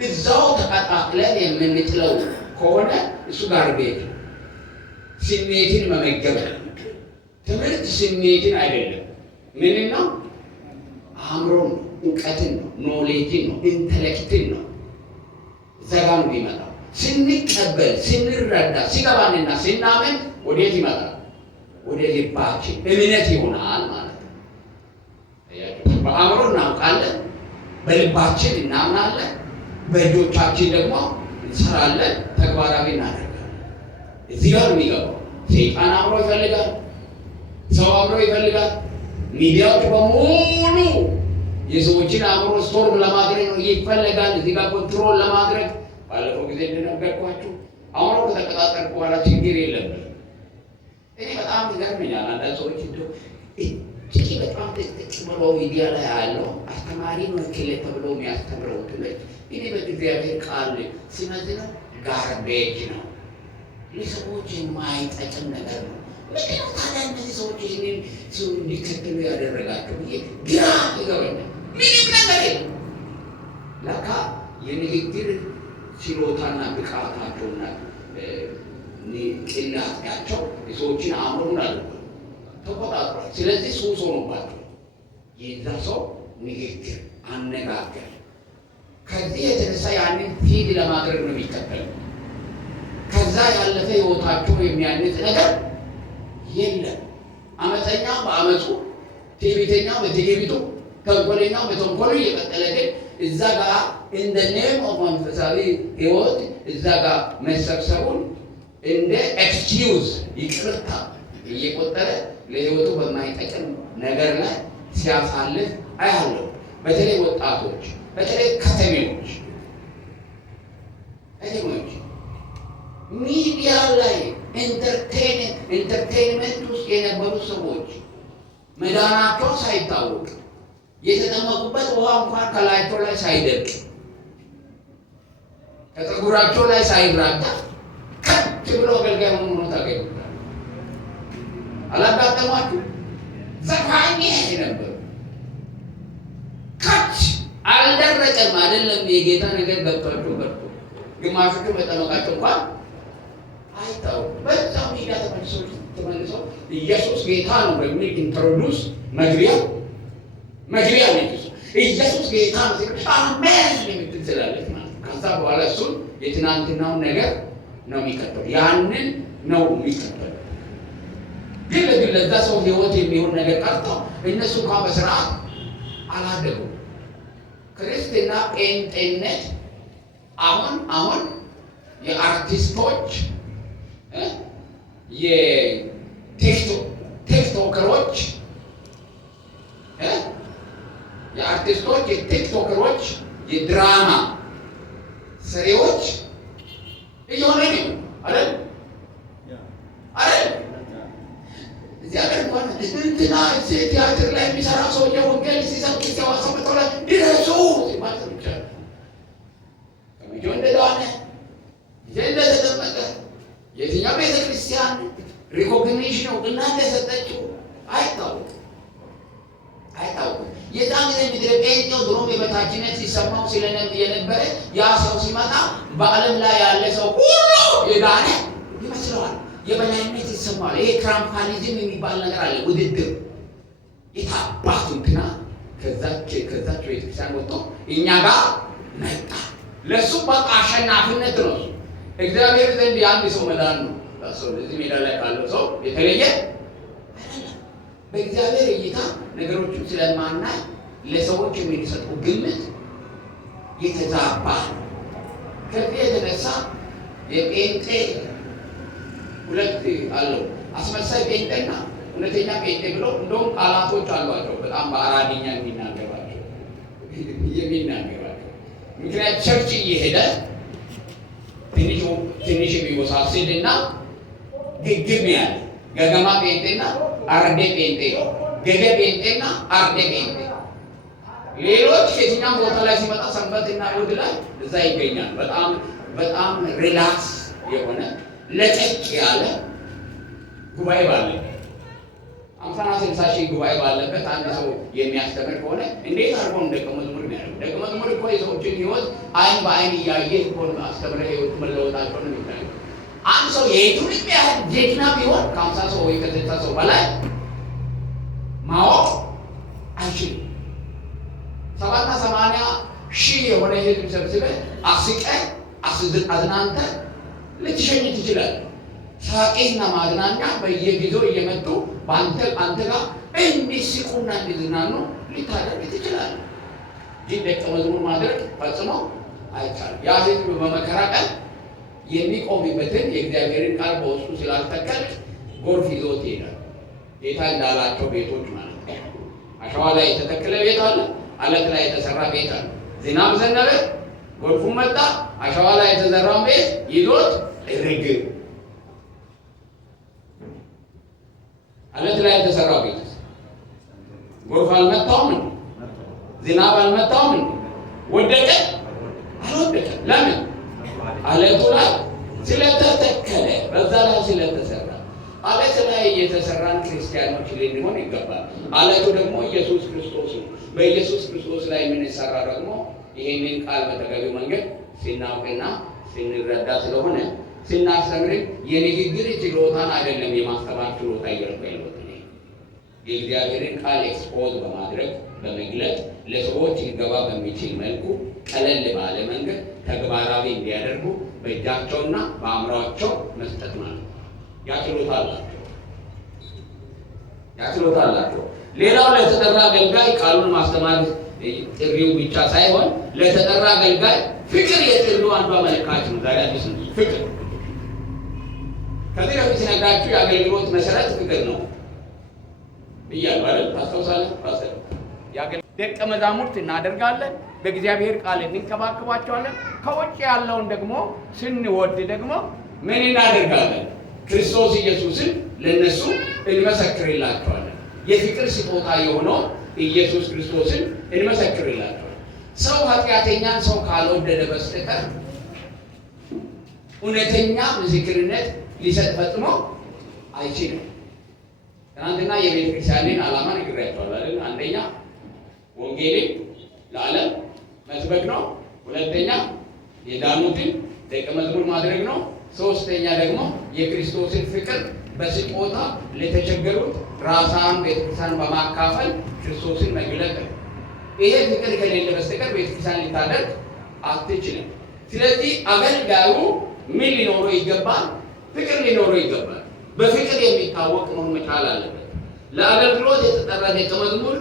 እዛው ተቀጣጥለን የምንጥለው ከሆነ እሱ ጋር ቤት ስሜትን መመገብ። ትምህርት ስሜትን አይደለም፣ ምን ነው? አእምሮን፣ እውቀትን ነው፣ ኖሌጅን ነው፣ ኢንተሌክትን ነው። ዘጋ ነው የሚመጣው። ስንቀበል፣ ስንረዳ፣ ሲገባንና ስናምን ወዴት ይመጣል? ወደ ልባችን እምነት ይሆናል ማለት ነው። በአእምሮ እናውቃለን፣ በልባችን እናምናለን፣ በእጆቻችን ደግሞ እንሰራለን፣ ተግባራዊ እናደርጋለን። እዚህ ጋር የሚገባው ሰይጣን አእምሮ ይፈልጋል፣ ሰው አእምሮ ይፈልጋል። ሚዲያዎች በሙሉ የሰዎችን አእምሮ ስቶርም ለማድረግ ነው ይፈልጋል፣ እዚህ ጋር ኮንትሮል ለማድረግ። ባለፈው ጊዜ እንደነገርኳችሁ አእምሮ ከተቀጣጠርኩ በኋላ ችግር የለብንም። እኔ በጣም ይገርመኛል። አንዳንድ ሰዎች እንደው እጅግ በጣም ጥቅጥቅ ብሎ ሚዲያ ላይ ያለው አስተማሪ ነው እክሌ ተብሎ የሚያስተምረው ትምህርት እኔ በእግዚአብሔር ቃል ሲመዝነው ጋርቤጅ ነው፣ ለሰዎች የማይጠቅም ነገር ነው። ምንድን ነው ታዲያ እነዚህ ሰዎች ይህንን ሰው እንዲከተሉ ያደረጋቸው ብዬ ግራ ይገባኛል። ምንም ነገር የለም። ለካ የንግግር ችሎታና ብቃታቸውና ቅላጤያቸው የሰዎችን አእምሮን አድርጎ ተቆጣጥሯል። ስለዚህ ሱስ ሆኖባቸው የዛ ሰው ንግግር፣ አነጋገር ከዚህ የተነሳ ያንን ፊድ ለማድረግ ነው የሚከተለው። ከዛ ያለፈ ህይወታቸው የሚያንጽ ነገር የለም። አመፀኛ በአመፁ፣ ትዕቢተኛው በትዕቢቱ፣ ተንኮለኛው በተንኮሉ እየቀጠለ ግን እዛ ጋር እንደ ኔም ኦፍ መንፈሳዊ ህይወት እዛ ጋር መሰብሰቡን እንደ ኤክስኪውዝ ይቅርታ እየቆጠረ ለህይወቱ በማይጠቅም ነገር ላይ ሲያሳልፍ አያለሁ። በተለይ ወጣቶች፣ በተለይ ከተሜዎች ሚዲያ ላይ ኢንተርቴንመንት ውስጥ የነበሩ ሰዎች መዳናቸው ሳይታወቅ የተጠመቁበት ውሃ እንኳን ከላያቸው ላይ ሳይደርቅ ከፀጉራቸው ላይ ሳይራጋ ከት ብሎ አገልጋይ ሆኖ ታገኙታል። አላጋጠሟችሁ? ዘፋኝ ነበሩ። ከች አልደረቀም። አይደለም የጌታ ነገር ገብቷቸው በርቶ ግማሾቹ በጠመቃቸው እንኳን አይታወቅም። በዛው ሚዲያ ተመልሰው ኢየሱስ ጌታ ነው በሚል ኢንትሮዱስ መግቢያ ነች። ኢየሱስ ጌታ ነው ሲል አሜን የምትል ስላለች ማለት ነው። ከዛ በኋላ እሱን የትናንትናውን ነገር ነው የሚከተሉ፣ ያንን ነው የሚከተሉ። ግን ለዛ ሰው ህይወት የሚሆን ነገር ቀርቶ እነሱ እንኳን በስርዓት አላደጉም። ክርስትና ጴንጤነት አሁን የአርቲስቶች የቲክቶከሮች የቲክቶከሮች የድራማ ሰሪዎች እየሆነ ነው አይደል? እዚህ ሀገር እንኳን እዚህ ቲያትር ላይ የሚሰራ ሰውዬ ወንጌል ሲሰብክ ሲያወሳ መጣላ ድረሱ ሲባል ሰምቻለሁ። ከሚጆ እንደዳነ እንደተጠመቀ የትኛው ቤተክርስቲያን ሪኮግኒሽን እውቅና እንደሰጠችው አይታወቅም። የዛን ጊዜ ምድረ ጴንጤው ድሮም የበታችነት ሲሰማው የነበረ ያ ሰው ሲመጣ በዓለም ላይ ያለ ሰው ሁሉ የዳነ ይመስለዋል። የበላይነት ይሰማዋል። ይሄ ትራምፓሊዝም የሚባል ነገር አለ። ውድድር የታባቱ እንትና ከዛች ቤተክርስቲያን ወጥቶ እኛ ጋር መጣ። ለሱ በቃ አሸናፊነት ነው። እግዚአብሔር ዘንድ የአንድ ሰው መዳን ነው። ሰው እዚህ ሜዳ ላይ ካለው ሰው የተለየ በእግዚአብሔር እይታ ነገሮችን ስለማናይ ለሰዎች የሚሰጠው ግምት የተዛባ ከዚህ የተነሳ የጴንጤ ሁለት አለው። አስመሳይ ጴንጤና እውነተኛ ጴንጤ ብለው እንደውም ቃላቶች አሏቸው። በጣም በአራድኛ የሚናገሯቸው ምክንያት ቸርች እየሄደ ትንሽ የሚወሳስልና ግግም ያለ ገገማ ጴንጤና አርዴ ጴንጤ፣ ገገ ጴንጤና አርዴ ጴንጤ። ሌሎች የትኛም ቦታ ላይ ሲመጣ ሰንበትና እሑድ ላይ እዛ ይገኛል። በጣም ሪላክስ የሆነ ለጨቅ ያለ ጉባኤ ባለበት 50-60 ሺህ ጉባኤ ባለበት አንድ ሰው የሚያስተምር ከሆነ እንዴት አድርጎ ደቀ መዝሙር ነው? ደቀ መዝሙር እኮ የሰዎችን ሕይወት አይን በአይን እያየ እኮ አስተምረህ ሕይወት መለወጣቸውን ነው የሚታየው። አንድ ሰው የቱንም ያህል ጀግና ቢሆን ከ50 ሰው ወይ ከ60 ሰው በላይ ማወቅ አይችልም። 70-80 ሺህ የሆነ ህዝብ ሰብስበህ አስቀህ አዝናንተህ ልትሸኝ ትችላለህ። ሳቄና ማዝናኛ በየጊዜው እየመጡ አንተ ጋር እንዲስቁና እንዲዝናኑ ልታደርግ ትችላለህ። ግን ደቀ መዝሙር ማድረግ ፈጽሞ አይቻልም። ያ ህዝብ በመከራ ቀን የሚቆምበትን የእግዚአብሔርን ቃል በውስጡ ስላልተከል ጎርፍ ይዞት ይሄዳል። ጌታ እንዳላቸው ቤቶች ማለት ነው። አሸዋ ላይ የተተከለ ቤት አለ፣ አለት ላይ የተሰራ ቤት አለ። ዝናብ ዘነበ፣ ጎርፉ መጣ፣ አሸዋ ላይ የተዘራውን ቤት ይዞት እርግ። አለት ላይ የተሰራው ቤት ጎርፍ አልመታውም እንዴ? ዝናብ አልመታውም እንዴ? ወደቀ? አልወደቀም። ለምን? አለቱ ላይ ስለተተከለ፣ በዛ ላይ ስለተሰራ። አለት ላይ የተሰራን ክርስቲያኖች ልንሆን ይገባል። አለቱ ደግሞ ኢየሱስ ክርስቶስ ነው። በኢየሱስ ክርስቶስ ላይ የምንሰራ ደግሞ ይሄንን ቃል በተገቢው መንገድ ስናውቅና ስንረዳ ስለሆነ ስናስተምር የንግግር ችሎታን አይደለም የማስተማር ችሎታ እየረበይበት የእግዚአብሔርን ቃል ኤክስፖዝ በማድረግ በመግለጥ ለሰዎች ሊገባ በሚችል መልኩ ቀለል ባለ መንገድ ተግባራዊ እንዲያደርጉ በእጃቸውና በአእምሯቸው መስጠት ማለት ነው። ያ ችሎታ አላቸው። ሌላው ለተጠራ አገልጋይ ቃሉን ማስተማር ጥሪው ብቻ ሳይሆን ለተጠራ አገልጋይ ፍቅር የጥሪው አንዷ መልካች ነው። ዛሬ አዲስ ፍቅር ከዚህ በፊት ሲነግራችሁ የአገልግሎት መሰረት ፍቅር ነው ብያለሁ አይደል? ታስታውሳለህ? ደቀ መዛሙርት እናደርጋለን፣ በእግዚአብሔር ቃል እንንከባከባቸዋለን። ከውጭ ያለውን ደግሞ ስንወድ ደግሞ ምን እናደርጋለን? ክርስቶስ ኢየሱስን ለነሱ እንመሰክርላቸዋለን። የፍቅር ስጦታ የሆነው ኢየሱስ ክርስቶስን እንመሰክርላቸዋለን። ሰው ኃጢአተኛን ሰው ካልወደደ በስተቀር እውነተኛ ምስክርነት ሊሰጥ ፈጽሞ አይችልም። ትናንትና የቤተ ክርስቲያንን ዓላማ ነግሬያቸዋለሁ አይደል? አንደኛ ወንጌልን ለዓለም መስበክ ነው። ሁለተኛ የዳኑትን ደቀ መዝሙር ማድረግ ነው። ሶስተኛ ደግሞ የክርስቶስን ፍቅር በስጦታ ለተቸገሩት ራሳን ቤተክርስቲያን በማካፈል ክርስቶስን መግለጥ ነው። ይሄ ፍቅር ከሌለ በስተቀር ቤተክርስቲያን ሊታደርግ አትችልም። ስለዚህ አገልጋዩ ምን ሊኖረው ይገባል? ፍቅር ሊኖረው ይገባል። በፍቅር የሚታወቅ መሆን መቻል አለበት። ለአገልግሎት የተጠራ ደቀ መዝሙር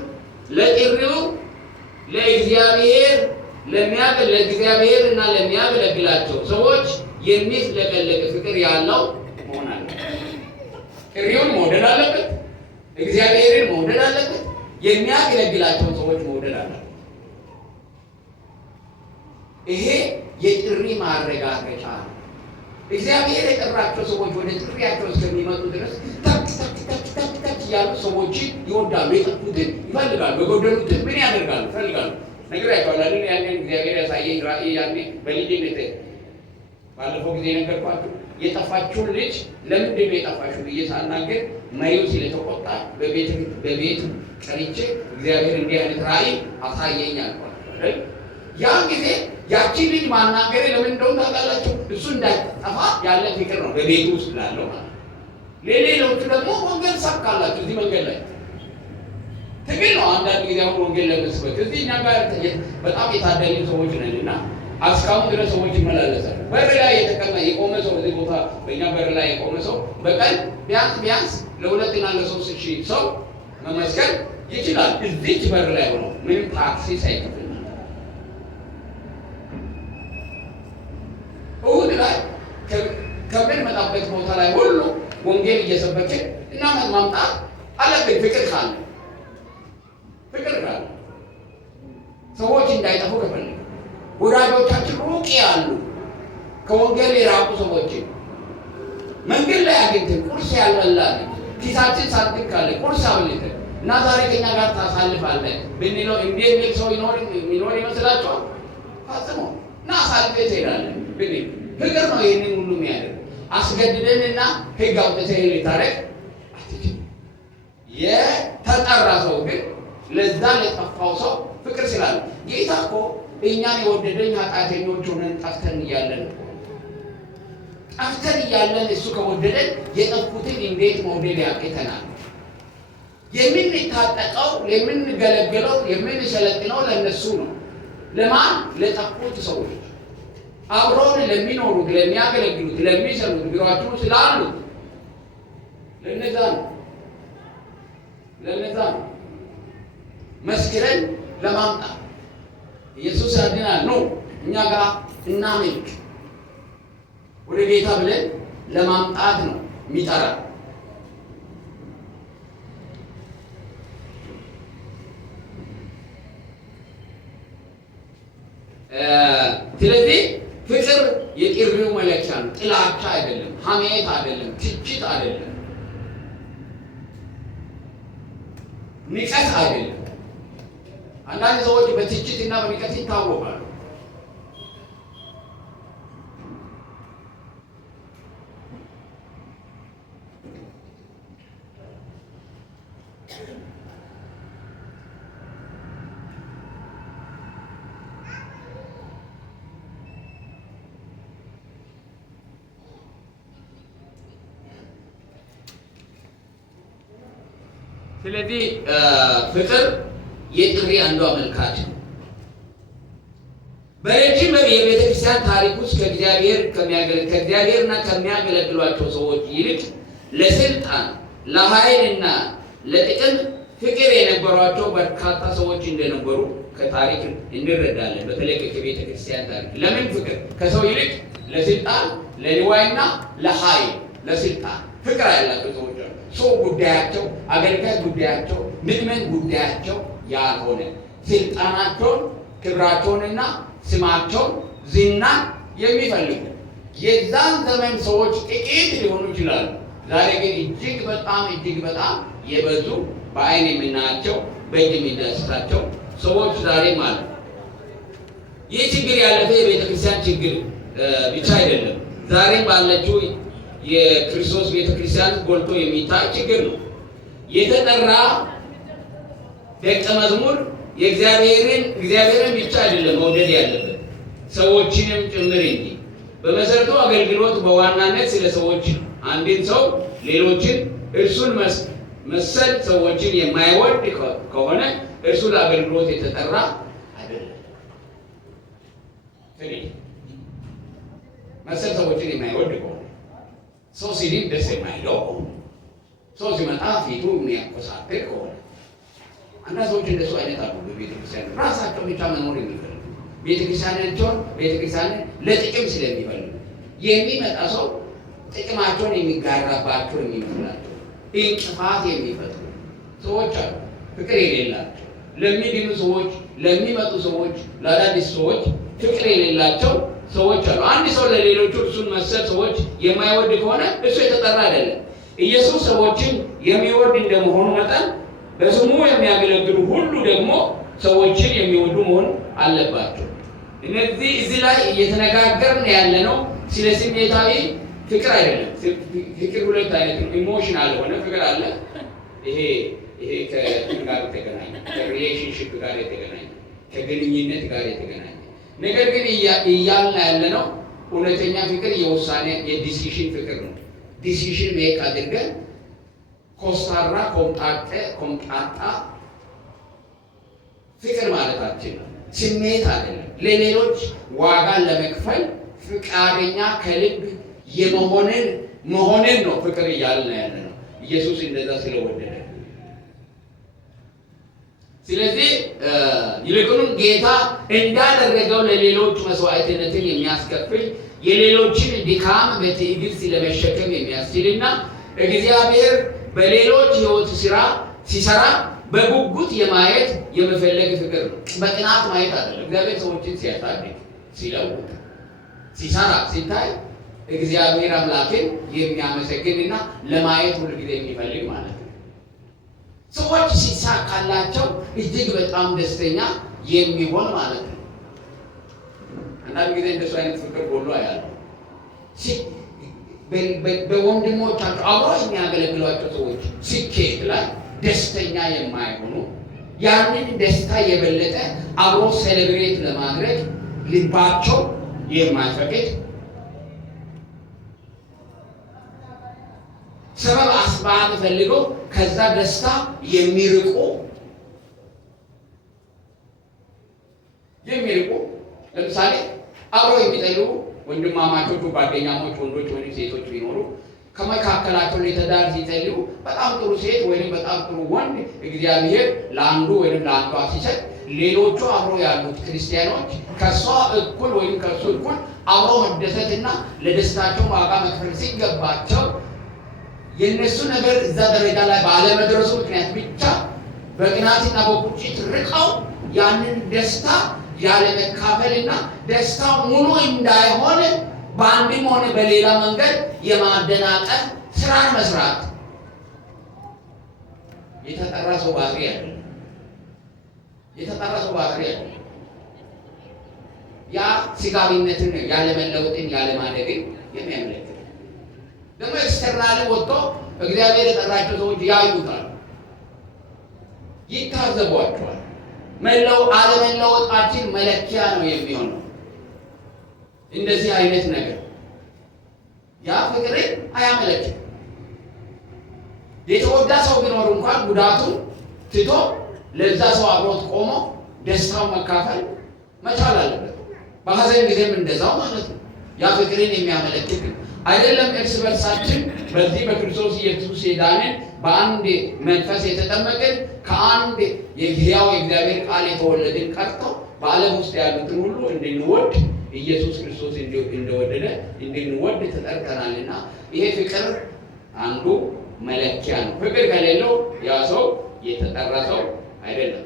ለጥሪው ለእግዚአብሔር እና ለሚያገለግላቸው ሰዎች የሚፍለቀለቅ ፍቅር ያለው መሆን አለበት። ጥሪውን መውደድ አለበት። እግዚአብሔርን መውደድ አለበት። የሚያገለግላቸውን ሰዎች መውደድ አለበት። ይሄ የጥሪ ማረጋገጫ ነው። እግዚአብሔር የጠራቸው ሰዎች ወደ ጥሪያቸው እስከሚመጡ ድረስ ያሉ ሰዎችን ይወዳሉ፣ የጠፉትን ይፈልጋሉ፣ የጎደሉትን ምን ያደርጋሉ? ይፈልጋሉ። ነግራቸዋለሁ አይደል? ያንን እግዚአብሔር ያሳየኝ ራእይ ያኔ በልጅነቴ ባለፈው ጊዜ ነገርኳችሁ። የጠፋችውን ልጅ ለምንድን ነው የጠፋችው ብዬ ሳናገር መሪው ስለተቆጣ በቤት ቀርቼ እግዚአብሔር እንዲህ አይነት ራእይ አሳየኛል አይደል? ያን ጊዜ ያቺን ልጅ ማናገሬ ለምን እንደሆነ ታውቃላችሁ? እሱ እንዳይጠፋ ያለ ፍቅር ነው በቤቱ ውስጥ ላለው ማለት። ለሌሎቹ ደግሞ ወንጌል ሰብካላችሁ። እዚህ መንገድ ላይ ትግል ነው። አንዳንድ ጊዜ አሁን ወንጌል ለመስበክ እዚህ እኛ ጋር በጣም የታደሉ ሰዎች ነን እና እስካሁን ድረስ ሰዎች ይመላለሳሉ። በር ላይ የቆመ ሰው እዚህ ቦታ በእኛ በር ላይ የቆመ ሰው በቀን ቢያንስ ለ2,000 እና ለ3,000 ሰው መመስከር ይችላል። እዚች በር ላይ ሆኖ ምንም ታክሲ ሳይከፍል እሑድ ላይ ከምንመጣበት ቦታ ላይ ሁሉ ወንጌል እየሰበክን እና ማምጣት አለብን። ፍቅር ካለ ሰዎች እንዳይጠፉ ከፈለግን ወዳጆቻችን ሩቅ ያሉ ከወንጌል የራቁ ሰዎችን መንገድ ላይ አግኝተን ቁርስ ያልበላን ኪሳችን ሳንቲም ካለ ቁርስ አብልተን እና ዛሬ ከኛ ጋር ታሳልፋለህ ብንለው እንዴት የሚል ሰው ይኖር ይመስላችኋል? ፈጽሞ እና አሳልፌ ትሄዳለህ ብንል ፍቅር ነው ይህንን ሁሉ የሚያደርግ። አስገድደንና ሕግ አውጥተህ ልታረቅ አትችልም። የተጠራ ሰው ግን ለዛ ለጠፋው ሰው ፍቅር ስላለ ጌታ እኮ እኛን የወደደኝ ኃጢአተኞች ሆነን ጠፍተን እያለን እሱ ከወደደን የጠፉትን እንዴት መውደድ ያቅተናል? የምንታጠቀው የምንገለገለው የምንሰለጥነው ለነሱ ነው። ለማን? ለጠፉት ሰዎች፣ አብሮን ለሚኖሩት፣ ለሚያገለግሉት፣ ለሚሰሩት፣ ቢሮአቸው ስላሉት ለነዛ ነው መስክረን ለማምጣት ኢየሱስ ያድናል ነው እኛ ጋር እናመልክ ወደ ጌታ ብለን ለማምጣት ነው የሚጠራ። ስለዚህ ፍቅር የጥሪው መለኪያ ነው። ጥላቻ አይደለም፣ ሐሜት አይደለም፣ ትችት አይደለም፣ ንቀት አይደለም። አንዳንድ ሰዎች በትችት እና በንቀት ይታወቃሉ። ስለዚህ ፍቅር የጥሪ አንዱ አመልካች ነው። በረጅም የቤተ ክርስቲያን ታሪክ ውስጥ ከእግዚአብሔርና ከሚያገለግሏቸው ሰዎች ይልቅ ለስልጣን፣ ለኃይልና ለጥቅም ፍቅር የነበሯቸው በርካታ ሰዎች እንደነበሩ ከታሪክ እንረዳለን። በተለይ ከቤተ ክርስቲያን ታሪክ ለምን ፍቅር ከሰው ይልቅ ለስልጣን፣ ለንዋይና ለኃይል፣ ለስልጣን ፍቅር ያላቸው ሰዎች አሉ። ሰው ጉዳያቸው፣ አገልጋይ ጉዳያቸው፣ ምዕመን ጉዳያቸው ያልሆነ ስልጣናቸውን፣ ክብራቸውንና ስማቸውን፣ ዝናን የሚፈልጉ የዛን ዘመን ሰዎች ጥቂት ሊሆኑ ይችላሉ። ዛሬ ግን እጅግ በጣም የበዙ በአይን የምናያቸው በእጅ የሚዳስሳቸው ሰዎች ዛሬም አሉ። ይህ ችግር ያለፈ የቤተክርስቲያን ችግር ብቻ አይደለም። ዛሬም ባለችው የክርስቶስ ቤተክርስቲያን ጎልቶ የሚታይ ችግር ነው። የተጠራ ደቀ መዝሙር እግዚአብሔርን ብቻ አይደለም መውደድ ያለበት ሰዎችንም ጭምር እንጂ። በመሰረቱ አገልግሎት በዋናነት ስለ ሰዎች ነው። አንድን ሰው ሌሎችን እርሱን መሰል ሰዎችን የማይወድ ከሆነ እርሱ ለአገልግሎት የተጠራ አይደለም። መሰል ሰዎችን የማይወድ ከሆነ ሰው ሲድን ደስ የማይለው ከሆነ ሰው ሲመጣ ፊቱ የሚያኮሳትር ከሆነ አንዳንድ ሰዎች እንደሱ አይነት አሉ። በቤተክርስቲያን ራሳቸው ብቻ መኖር የሚፈልጉ ቤተክርስቲያንን ለጥቅም ስለሚፈልጉ የሚመጣ ሰው ጥቅማቸውን የሚጋራባቸው የሚመስላቸው እንቅፋት የሚፈጥሩ ሰዎች አሉ። ፍቅር የሌላቸው ለሚድኑ ሰዎች፣ ለሚመጡ ሰዎች፣ ለአዳዲስ ሰዎች ፍቅር የሌላቸው ሰዎች አሉ። አንድ ሰው ለሌሎቹ እርሱን መሰል ሰዎች የማይወድ ከሆነ እሱ የተጠራ አይደለም። ኢየሱስ ሰዎችን የሚወድ እንደመሆኑ መጠን በስሙ የሚያገለግሉ ሁሉ ደግሞ ሰዎችን የሚወዱ መሆን አለባቸው። እነዚህ እዚህ ላይ እየተነጋገርን ያለነው ስለ ስሜታዊ ፍቅር አይደለም። ፍቅር ሁለት አይነት ነው። ኢሞሽናል የሆነ ፍቅር አለ። ይሄ ከእንትን ጋር የተገናኘ ከሪሌሽንሽፕ ጋር የተገናኘ ከግንኙነት ጋር የተገናኘ ነገር ግን እያልን ያለነው እውነተኛ ፍቅር የውሳኔ የዲሲሽን ፍቅር ነው። ዲሲሽን ሜክ አድርገን ኮስታራ ኮምጣጣ ፍቅር ማለታችን ነው። ስሜት አይደለም። ለሌሎች ዋጋን ለመክፈል ፍቃደኛ ከልብ መሆንን ነው ፍቅር እያልን ያለ ነው። ኢየሱስ እንደዛ ስለወደደ ስለዚህ ይልቁንም ጌታ እንዳደረገው ለሌሎች መስዋዕትነትን የሚያስከፍል የሌሎችን ድካም በትዕግስት ለመሸከም የሚያስችልና እግዚአብሔር በሌሎች ሕይወት ስራ ሲሰራ በጉጉት የማየት የመፈለግ ፍቅር ነው። በቅናት ማየት አይደለም። እግዚአብሔር ሰዎችን ሲያሳድግ፣ ሲለውጥ፣ ሲሰራ ሲታይ እግዚአብሔር አምላክን የሚያመሰግንና ለማየት ሁልጊዜ የሚፈልግ ማለት ነው። ሰዎች ሲሳካላቸው እጅግ በጣም ደስተኛ የሚሆን ማለት ነው። አንዳንድ ጊዜ እንደሱ አይነት ፍቅር ጎሎ ያለው በወንድሞቻቸው አብሮ የሚያገለግሏቸው ሰዎች ስኬት ላይ ደስተኛ የማይሆኑ ያንን ደስታ የበለጠ አብሮ ሴሌብሬት ለማድረግ ልባቸው የማይፈቅድ ሰበብ አስባብ ፈልገው ከዛ ደስታ የሚርቁ ለምሳሌ አብረው የሚጠሉ ወንድማማቾቹ ጓደኛሞች ወንዶች ወይም ሴቶች ቢኖሩ ከመካከላቸው ለትዳር ሲጸልዩ በጣም ጥሩ ሴት ወይም በጣም ጥሩ ወንድ እግዚአብሔር ለአንዱ ወይም ለአንዷ ሲሰጥ ሌሎቹ አብረው ያሉት ክርስቲያኖች ከሷ እኩል ወይም ከሱ እኩል አብረው መደሰትና ለደስታቸው ዋጋ መክፈል ሲገባቸው የነሱ ነገር እዛ ደረጃ ላይ ባለመድረሱ ምክንያት ብቻ በቅናትና በቁጭት ርቀው ያንን ደስታ ያለመካፈልና ደስታው ሙሉ እንዳይሆን በአንድም ሆነ በሌላ መንገድ የማደናቀፍ ስራን መስራት የተጠራ ሰው ባህሪ ያለ ያ ስጋዊነትን ያለመለወጥን ያለማደግን የሚያመለክት ደግሞ ኤክስተርናሊ ወጥቶ እግዚአብሔር የጠራቸው ሰዎች ያዩታል፣ ይታዘቧቸዋል። አለመለወጣችን መለኪያ ነው የሚሆነው። እንደዚህ አይነት ነገር ያ ፍቅርን አያመለክም። የተወዳ ሰው ቢኖር እንኳን ጉዳቱን ትቶ ለዛ ሰው አብሮት ቆሞ ደስታው መካፈል መቻል አለበት። በሐዘን ጊዜም እንደዛው ማለት ነው። ያ ፍቅርን የሚያመለክት አይደለም። እርስ በርሳችን በዚህ በክርስቶስ ኢየሱስ የዳንን በአንድ መንፈስ የተጠመቅን ከአንድ የሕያው የእግዚአብሔር ቃል የተወለድን ቀርቶ በዓለም ውስጥ ያሉትን ሁሉ እንድንወድ ኢየሱስ ክርስቶስ እንደወደደ እንድንወድ ተጠርተናልና ይሄ ፍቅር አንዱ መለኪያ ነው። ፍቅር ከሌለው ያ ሰው የተጠራ ሰው አይደለም።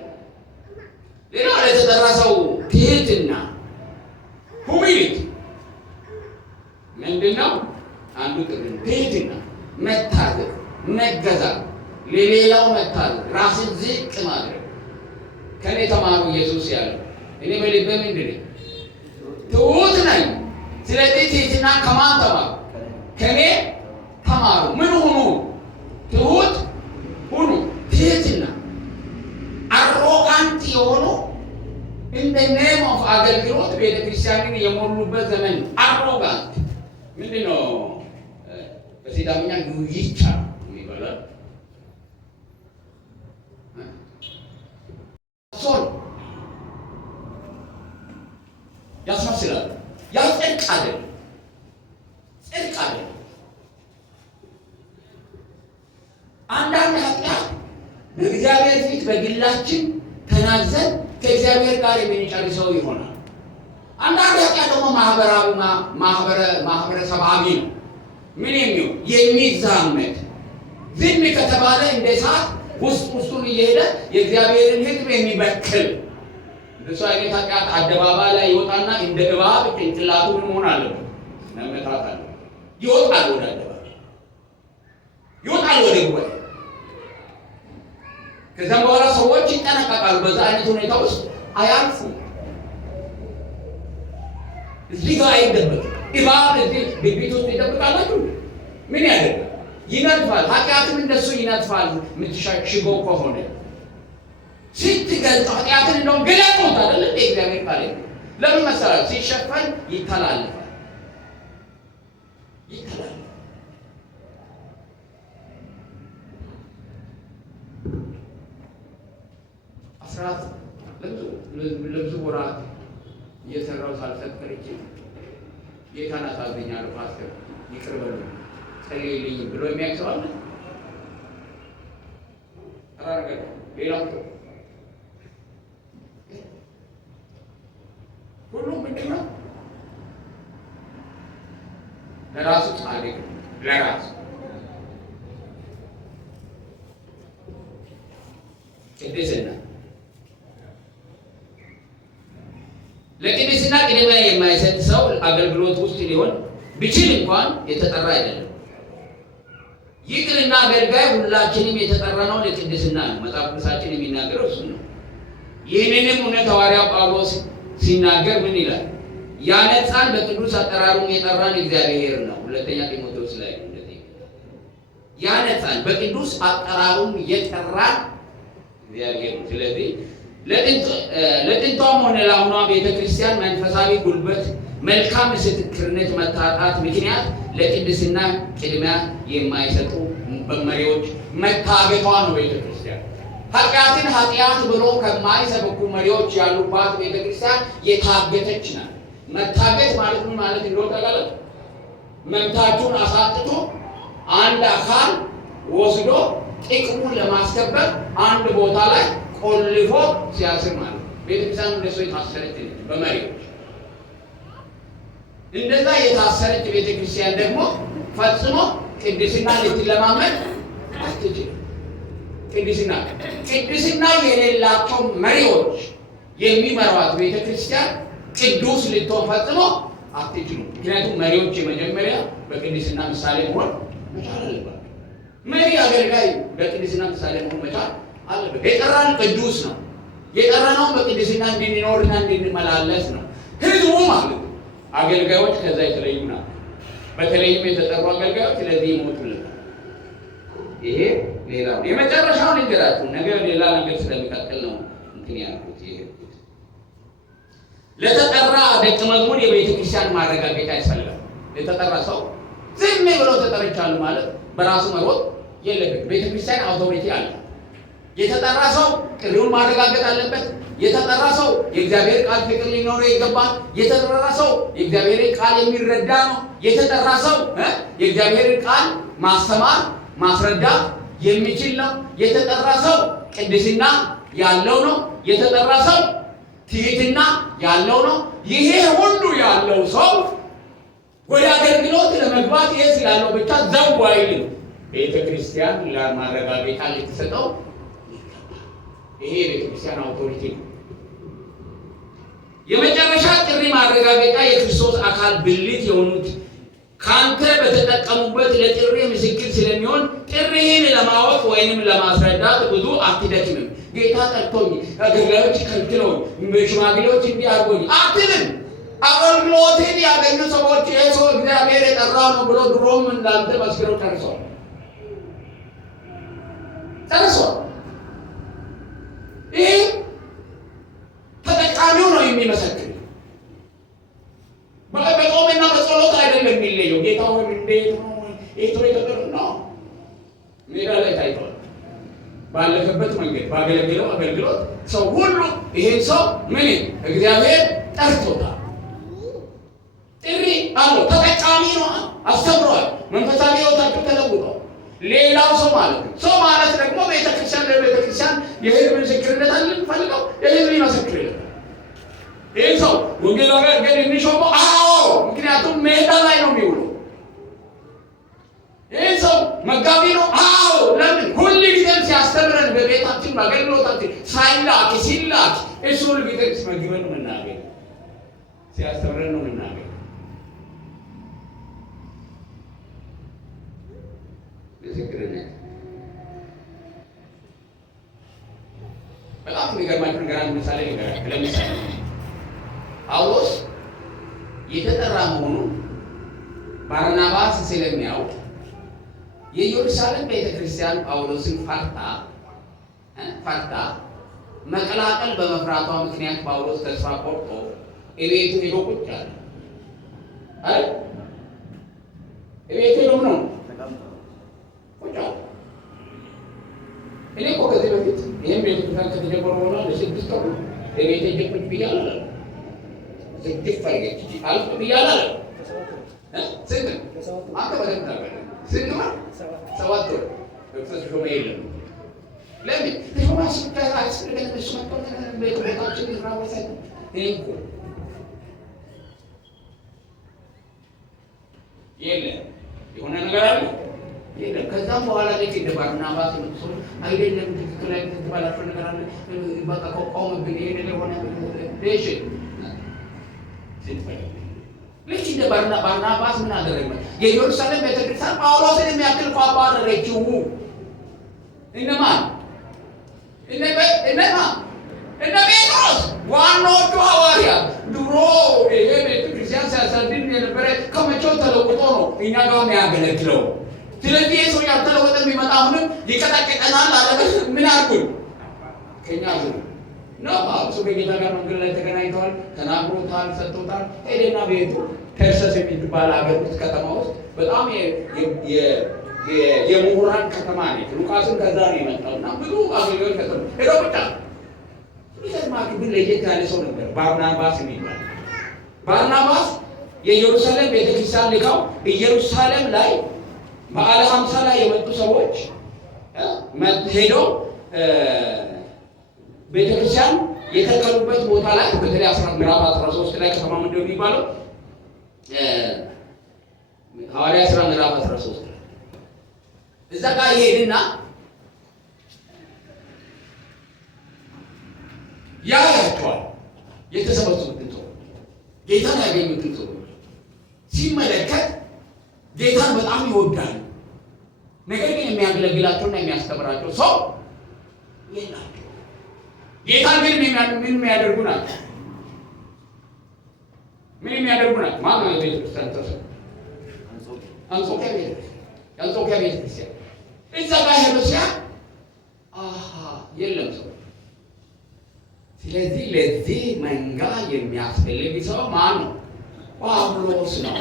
ሌላው የተጠራ ሰው ትህትና ሁሚሊቲ ምንድነው? አንዱ ጥሪ ትህትና፣ መታዘዝ፣ መገዛት፣ ለሌላው መታዘዝ፣ ራስን ዝቅ ማድረግ። ከኔ ተማሩ ኢየሱስ ያለው እኔ በልቤ ምንድን ነኝ? ትሁት ነኝ። ስለዚህ ትህትና ከማን ተማሩ? ከኔ ተማሩ። ምን ሁኑ? ትሁት ሁኑ። ትህትና አሮጋንት የሆኑ እንደ ኔም ኦፍ አገልግሎት ቤተክርስቲያንን የሞሉበት ዘመን አሮጋንት ምንድን ነው? በሲዳምኛ ይቻ የሚባለው ሶል ያስመስላል። ያ ጽድቅ አይደለም። አንዳንድ ኃጢአት በእግዚአብሔር ፊት በግላችን ተናዘን ከእግዚአብሔር ጋር የምንጨርሰው ይሆናል። አንዳንድ ኃጢአት ደግሞ ማህበረሰባዊ ነው። ምን የሚሆን የሚዛመድ ዝም ከተባለ እንደ እሳት ውስጡን እየሄደ የእግዚአብሔርን ሕዝብ የሚበክል እንደሱ አይነት ኃጢአት አደባባይ ላይ ይወጣና እንደ እባብ ጭንቅላቱ ምን መሆን አለበት? መመታት አለበት። ይወጣል ወደ አደባባይ፣ ይወጣል ወደ ጉባኤ። ከዛም በኋላ ሰዎች ይጠነቀቃሉ። በዛ አይነት ሁኔታ ውስጥ አያልፉም። እዚህ ጋር አይደበቅም። እባብ እዚህ ግቢት ውስጥ ይደብቃላችሁ። ምን ያደርጋል? ይነድፋል። ኃጢአትም እንደሱ ይነድፋል። የምትሸሽገው ከሆነ ስትገልጥ ኃጢአትን እንደውም ገለጦት አይደል እንደ እግዚአብሔር ቃል ለምን መሰላል? ሲሸፈን ይተላልፋል። አስራት ለብዙ ወራት እየሰራው ሳልሰጥርች ጌታን አሳዝኛለሁ ፓስተር ይቅር በሉ ጸልይልኝ ብሎ የሚያክሰዋል አራገ ሌላው ሁሉም ምንድን ነው? ለራሱ ጻድቅ ለራሱ ቅድስና ለቅድስና ቅድሚያ የማይሰጥ ሰው አገልግሎት ውስጥ ሊሆን ቢችል እንኳን የተጠራ አይደለም። ይቅርና አገልጋይ ሁላችንም የተጠራነው ለቅድስና ነው። መጽሐፍ ቅዱሳችን የሚናገረው እሱ ነው። ይህንንም እውነት ሐዋርያው ጳውሎስ ሲናገር ምን ይላል? ያነጻን በቅዱስ አጠራሩም የጠራን እግዚአብሔር ነው። ሁለተኛ ጢሞቴዎስ ላይ እንደዚህ ያነጻን በቅዱስ አጠራሩም የጠራን እግዚአብሔር ነው። ስለዚህ ለጥንቷም ሆነ ለአሁኗ ቤተክርስቲያን መንፈሳዊ ጉልበት መልካም ምስክርነት መታጣት ምክንያት ለቅድስና ቅድሚያ የማይሰጡ መሪዎች መታገቷ ነው። ቤተክርስቲያን ኃጢአትን ኃጢአት ብሎ ከማይሰብኩ መሪዎች ያሉባት ቤተክርስቲያን የታገተች ናት። መታገት ማለት ምን ማለት እንደሆነ ታውቃለህ? መብታችሁን አሳጥቶ አንድ አካል ወስዶ ጥቅሙን ለማስከበር አንድ ቦታ ላይ ቆልፎ ሲያስር ማለት ቤተክርስቲያን እንደሱ የታሰረች በመሪዎች እንደዛ የታሰረች ቤተክርስቲያን ደግሞ ፈጽሞ ቅድስና ልትለማመድ አትችልም። ቅድስና የሌላቸው መሪዎች የሚመሯት ቤተክርስቲያን ቅዱስ ልትሆን ፈጽሞ አትችሉም። ምክንያቱም መሪዎች የመጀመሪያ በቅድስና ምሳሌ መሆን መቻል አለባቸው። መሪ አገልጋይ በቅድስና ምሳሌ መሆን መቻል አለበት። የጠራን ቅዱስ ነው። የጠራነው በቅድስና እንድንኖርና እንድንመላለስ ነው። ህዝቡ ማለት አገልጋዮች ከዛ የተለዩ ናቸው። በተለይም የተጠሩ አገልጋዮች ለዚህ ይሞቱልናል። ይሄ ሌላ የመጨረሻው ነገራችሁ ነገር ሌላ ነገር ስለሚቀጥል ነው እንትን ያልኩት። ይሄ ለተጠራ ደቀ መዝሙር የቤተ ክርስቲያን ማረጋገጫ ያስፈልጋል። የተጠራ ሰው ዝም ብሎ ተጠርቻለሁ ማለት በራሱ መሮጥ የለበትም። ቤተ ክርስቲያን አውቶሪቲ አለ። የተጠራ ሰው ጥሪውን ማረጋገጥ አለበት። የተጠራ ሰው የእግዚአብሔር ቃል ፍቅር ሊኖረው ይገባል። የተጠራ ሰው የእግዚአብሔር ቃል የሚረዳ ነው። የተጠራ ሰው የእግዚአብሔር ቃል ማስተማር ማስረዳት የሚችል ነው። የተጠራ ሰው ቅድስና ያለው ነው። የተጠራ ሰው ትህትና ያለው ነው። ይሄ ሁሉ ያለው ሰው ወደ አገልግሎት ለመግባት ይሄ ስላለው ብቻ ዘው አይልም። ቤተ ክርስቲያን ለማረጋገጫ ልትሰጠው ይገባል። ይሄ ቤተ ክርስቲያን አውቶሪቲ ነው። የመጨረሻ ጥሪ ማረጋገጫ የክርስቶስ አካል ብልት የሆኑት ካንተ በተጠቀሙበት ለጥሪ ምስክር ስለሚሆን ጥሪህን ለማወቅ ወይንም ለማስረዳት ብዙ አትደክምም። ጌታ ጠርቶኝ አገልጋዮች ከልክለውኝ ሽማግሌዎች እንዲህ አድርጎኝ አትልም። አገልግሎትን ያገኙ ሰዎች ይሄ ሰው እግዚአብሔር የጠራው ነው ብሎ ድሮም እንዳንተ መስክረው ጨርሰዋል። ይህ ተጠቃሚው ነው የሚመሰክር። በጾምና በጸሎት አይደለም የሚለየው። ጌታ ሆይ እንዴት ነው የተጠሩ ነው ሜዳ ላይ ታይቷል። ባለፈበት መንገድ ባገለገለው አገልግሎት ሰው ሁሉ ይሄን ሰው ምን እግዚአብሔር ጠርቶታል። ጥሪ አለው። ተጠቃሚ ነው። አስተምሯል። መንፈሳዊ ሕይወታቸው ተለውጧል። ሌላው ሰው ማለት ነው። ሰው ማለት ደግሞ ቤተክርስቲያን ለቤተክርስቲያን የህዝብ ምስክርነት አለን ፈልገው የህዝብ ይመሰክርልናል። ይህ ሰው ወንጌል አገልጋይ የሚሾመው ምክንያቱም ሜዳ ላይ ነው የሚውለው። ይህ ሰው መጋቢ ነው። ለምን ሁል ጊዜም ሲያስተምረን በቤታችን በአገልግሎታችን ሳይላክ ሲላክ እሱ ሁል ጊዜ መግበን ነው የምናገኝ፣ ሲያስተምረን ነው የምናገኝ። ምስክርነት በጣም የሚገርማችሁ ነገር አንድ ምሳሌ ይገራል። ለምሳሌ ጳውሎስ የተጠራ መሆኑን ባርናባስ ስለሚያውቅ የኢየሩሳሌም ቤተክርስቲያን ጳውሎስን ፈርታ መቀላቀል በመፍራቷ ምክንያት ጳውሎስ ተስፋ ቆርጦ እቤቱ ሄዶ ቁጭ አለ። አይ እቤቱ ሄዶ ነው ቁጭ አለ። እኔ እኮ ከዚህ በፊት ይህም ቤተክርስቲያን ከተጀመረ በኋላ ለስድስት ወር እቤቴ ቁጭ ብያለሁ። ስድስት ፈርጌች አልኩ ብያለሁ። ስንት አንተ በደንብ ታውቃለህ። ስንት ወር? 7 ወር ተሾመ የለም። ለምን ተሾመ ሲባል አስፈልገን እሱ መጥቶ ቤታችን ይስራ ወሰደ እኮ የለም የሆነ ነገር አለ የለም። ከዛም በኋላ ልክ እንደ ባርናባስ ነው አይደለም ትክክል ላይ ተባላችሁ ነገር አለ በቃ ቆመብን ይሄ ነገር ሆነ እሺ ልክ እንደ ባርናባስ ምን አደረገ? የኢየሩሳሌም ቤተክርስቲያን ጳውሎስን የሚያክል እኮ አባረረችው። እነማን? እነ ጴጥሮስ ዋናዎቹ ሐዋርያት። ድሮ ይሄ ቤተክርስቲያን ሲያሳድድ የነበረ ከመቼው ተለውጦ ነው እኛ ጋር የሚያገለግለው። ስለዚህ ሰው ያልተለወጠ የሚመጣ አሁንም ይቀጠቅጠናል አለ። ምን አድርጉን? ከኛ ዝም ነው። አብሶ ከጌታ ጋር መንገድ ላይ ተገናኝተዋል፣ ተናግሮታል፣ ሰጥቶታል። ሄደና ቤቱ ተርሰስ የሚባል ሀገር ውስጥ ከተማ ውስጥ በጣም የምሁራን ከተማ ነች። ሉቃስም ከዛ ነው የመጣውና ብዙ አገልጋዮች ከተማ ሄዶ ብቻ ይሰማክ ግን ለየት ያለ ሰው ነበር ባርናባስ የሚባል። ባርናባስ የኢየሩሳሌም ቤተክርስቲያን ልካው ኢየሩሳሌም ላይ በዓለ ሃምሳ ላይ የመጡ ሰዎች ሄደው ቤተክርስቲያን የተከሉበት ቦታ ላይ በተለይ ምዕራፍ 13 ላይ ከተማ ምንድነው የሚባለው? ሐዋርያ ሥራ ምዕራፍ 13 እዛ ጋር ይሄድና ያያቸዋል። የተሰበሰቡትን ሰው ጌታን ያገኙትን ሰው ሲመለከት ጌታን በጣም ይወዳል። ነገር ግን የሚያገለግላቸውና የሚያስተምራቸው ሰው የላቸው። ጌታን ግን ምን የሚያደርጉ ናቸው? ምን የሚያደርጉ ናቸው? ማን ነው የቤተክርስቲያን ተሰ አንጾኪያ ቤተክርስቲያን እዛ ጋር ሄሮሲያ የለም ሰው። ስለዚህ ለዚህ መንጋ የሚያስፈልግ ሰው ማን ነው? ጳውሎስ ነው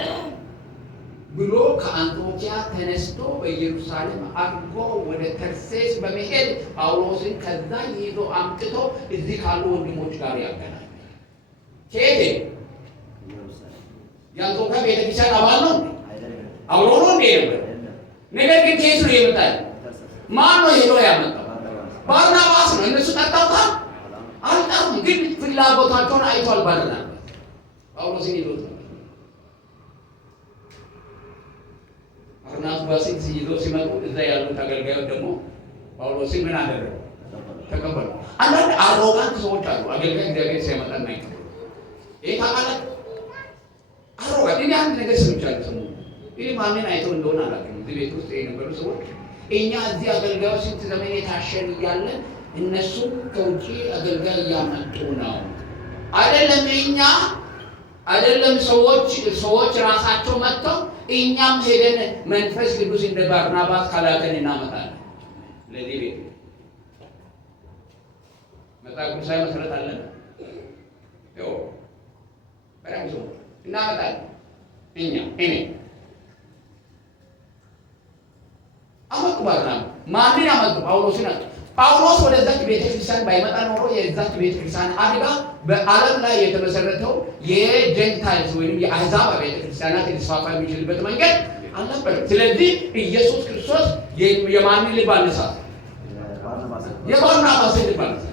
ብሎ ከአንጾኪያ ተነስቶ በኢየሩሳሌም አድርጎ ወደ ተርሴስ በመሄድ ጳውሎስን ከዛ ይዞ አምጥቶ እዚህ ካሉ ወንድሞች ጋር ያገናኛል። ከሄደ የአንጾኪያ ቤተክርስቲያን አባል ነው አብሮ ነው እንዴ ነበር። ነገር ግን ከየት ነው የመጣው? ማን ነው ሄዶ ያመጣው? ባርናባስ ነው። እነሱ ጠርተውታል አልጠሩም፣ ግን ፍላጎታቸውን አይቷል። ባርናባስ ጳውሎስን ይዞት ባርናባስን ይዞ ሲመጡ እዛ ያሉት አገልጋዮች ደግሞ ጳውሎስን ምን አደረጉ? ተቀበሉ። አንዳንድ አሮጋንት ሰዎች አሉ። አገልጋይ እግዚአብሔር ሲያመጣ የማይቀበሉ ይሄ ታውቃለህ። አሮጋንት እኔ አንድ ነገር ሰምቻለሁ ሰሞኑን ይህ ማንን አይተው እንደሆነ አላውቅም። እዚህ ቤት ውስጥ የነበሩ ሰዎች እኛ እዚህ አገልጋዮች ስንት ዘመን የታሸን እያለን እነሱ ከውጪ አገልጋይ እያመጡ ነው። አይደለም እኛ አይደለም ሰዎች ራሳቸው መጥተው እኛም ሄደን መንፈስ ቅዱስ እንደ ባርናባስ ካላከን እናመጣለን። ለዚህ ቤት መጽሐፍ ቅዱሳዊ መሰረት አለን። ይኸው በራሱ እናመጣለን። እኔ አመጡ ባርናባስ ማንን አመጡ? ጳውሎስን አመጡ። ጳውሎስ ወደዛች ቤተክርስቲያን ባይመጣ ኖሮ የዛች ቤተክርስቲያን አድጋ በዓለም ላይ የተመሰረተው የጀንታይልስ ወይም የአሕዛብ ቤተክርስቲያናት ሊስፋፋ የሚችልበት መንገድ አልነበረም። ስለዚህ ኢየሱስ ክርስቶስ የማንን ልብ አነሳት? የባርናባስን ልብ አነሳት።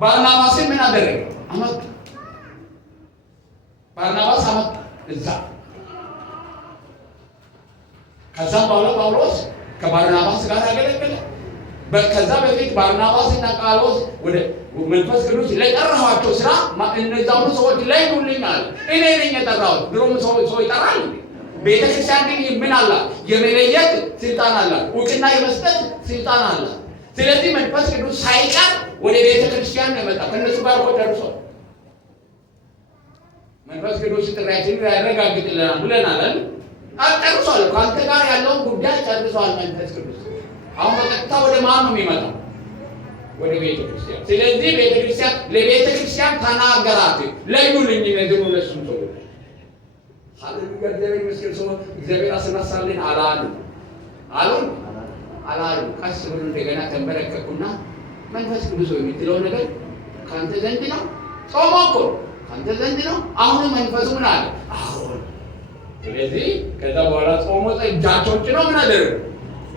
ባርናባስን ምን አደረገ? አመጡ። ባርናባስ አመጡ እዛ። ከዛም በኋላ ጳውሎስ ከባርናባስ ጋር አገለገለ። ከዛ በፊት ባርናባስ እና ጳውሎስ ወደ መንፈስ ቅዱስ ለጠራኋቸው ስራ እነዛው ሰዎች ላይ ሁሉኛል እኔ ነኝ የጠራሁት። ድሮም ሰው ይጠራል። ቤተክርስቲያን ግን ምን አላት? የመለየት ስልጣን አላት። እውቅና የመስጠት ስልጣን አላት። ስለዚህ መንፈስ ቅዱስ ሳይቀር ወደ ቤተ ክርስቲያን ነው የመጣው። ከእነሱ ጋር ደርሷል። መንፈስ ቅዱስ ጥሪያችንን ያረጋግጥልናል ብለናል አይደል? ጨርሷል። ከአንተ ጋር ያለውን ጉዳይ ጨርሷል መንፈስ ቅዱስ። አሁን በቀጥታ ወደ ማን ነው የሚመጣው? ወደ ቤተ ክርስቲያን። ስለዚህ ቤተ ክርስቲያን ለቤተ ክርስቲያን ተናገራት፣ ለዩልኝ እነዚህ ሁለቱም ሰዎች ሃሌሉያ እግዚአብሔር ይመስገን። ሰው እግዚአብሔር አስነሳልን አላሉ። ቀስ ብሎ እንደገና ተንበረከኩና መንፈስ ቅዱስ የሚትለው ነገር ካንተ ዘንድ ነው። ጾሞ እኮ ካንተ ዘንድ ነው። አሁን መንፈሱ ምን አለ? አሁን ስለዚህ ከዛ በኋላ ጾሞ እጃቸውን ጭነው ምን አደረጉ?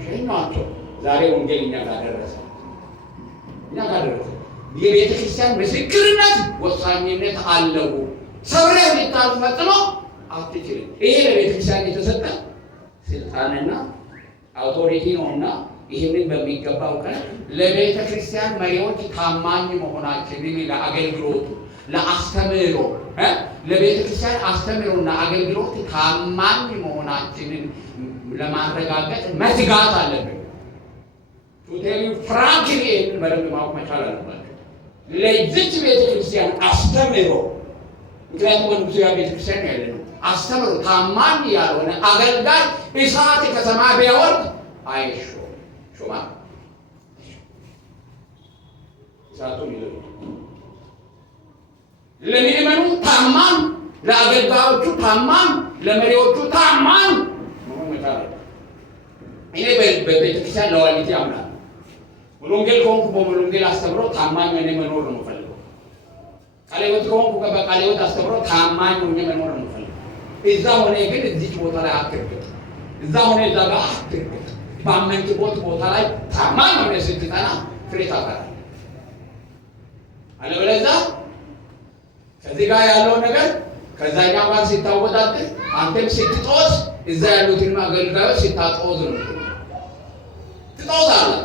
ሸኟቸው። ዛሬ ወንጌል እኛ ጋር ደረሰ። የቤተ ክርስቲያን ምስክርነት ወሳኝነት አለው። ሰብረህ ልታልፍ ፈጽሞ አትችልም። ይሄ ለቤተ ክርስቲያን የተሰጠ ስልጣንና አውቶሪቲ ነውና ይህንን በሚገባው ቀን ለቤተ ክርስቲያን መሪዎች ታማኝ መሆናችንን ለአገልግሎቱ ለአስተምህሮ ለቤተ ክርስቲያን አስተምህሮና አገልግሎት ታማኝ መሆናችንን ለማረጋገጥ መትጋት አለብን። ቱቴሊ ፍራንክሊ በደንብ ማወቅ መቻል አለባቸው። ለዚች ቤተ ክርስቲያን አስተምህሮ ምክንያቱም ወንዱ ያ ቤተ ክርስቲያን ያለ ነው። አስተምህሮ ታማኝ ያልሆነ አገልጋይ እሳት ከሰማይ ቢያወርድ አይሾማ እሳቱን ይዘው ለሚመኑ ታማኝ፣ ለአገልጋዮቹ ታማኝ፣ ለመሪዎቹ ታማኝ መሆን መቻል አለበት። እኔ በቤተክርስቲያን ለዋሊቲ አምናለሁ። ወንጌል ከሆንኩ በወንጌል አስተምሮ ታማኝ ሆኜ መኖር ነው የምፈልገው። ቃለ ሕይወት ከሆንኩ በቃለ ሕይወት አስተምሮ ታማኝ ሆኜ መኖር ነው የምፈልገው። እዛ ሆነ ግን እዚህ ቦታ ላይ አትርግጥ፣ እዛ ሆነ እዛ ጋር አትርግጥ። ባመንክበት ቦታ ላይ ታማኝ ሆነ ስትጠና ፍሬ ታፈራለህ። አለበለዚያ ከዚህ ጋር ያለው ነገር ከዛኛው ጋር ሲታወዳደር አንተም ስትጦስ እዛ ያሉትን አገልጋዮች ሲታጦዝ ነው ትጦዛለህ።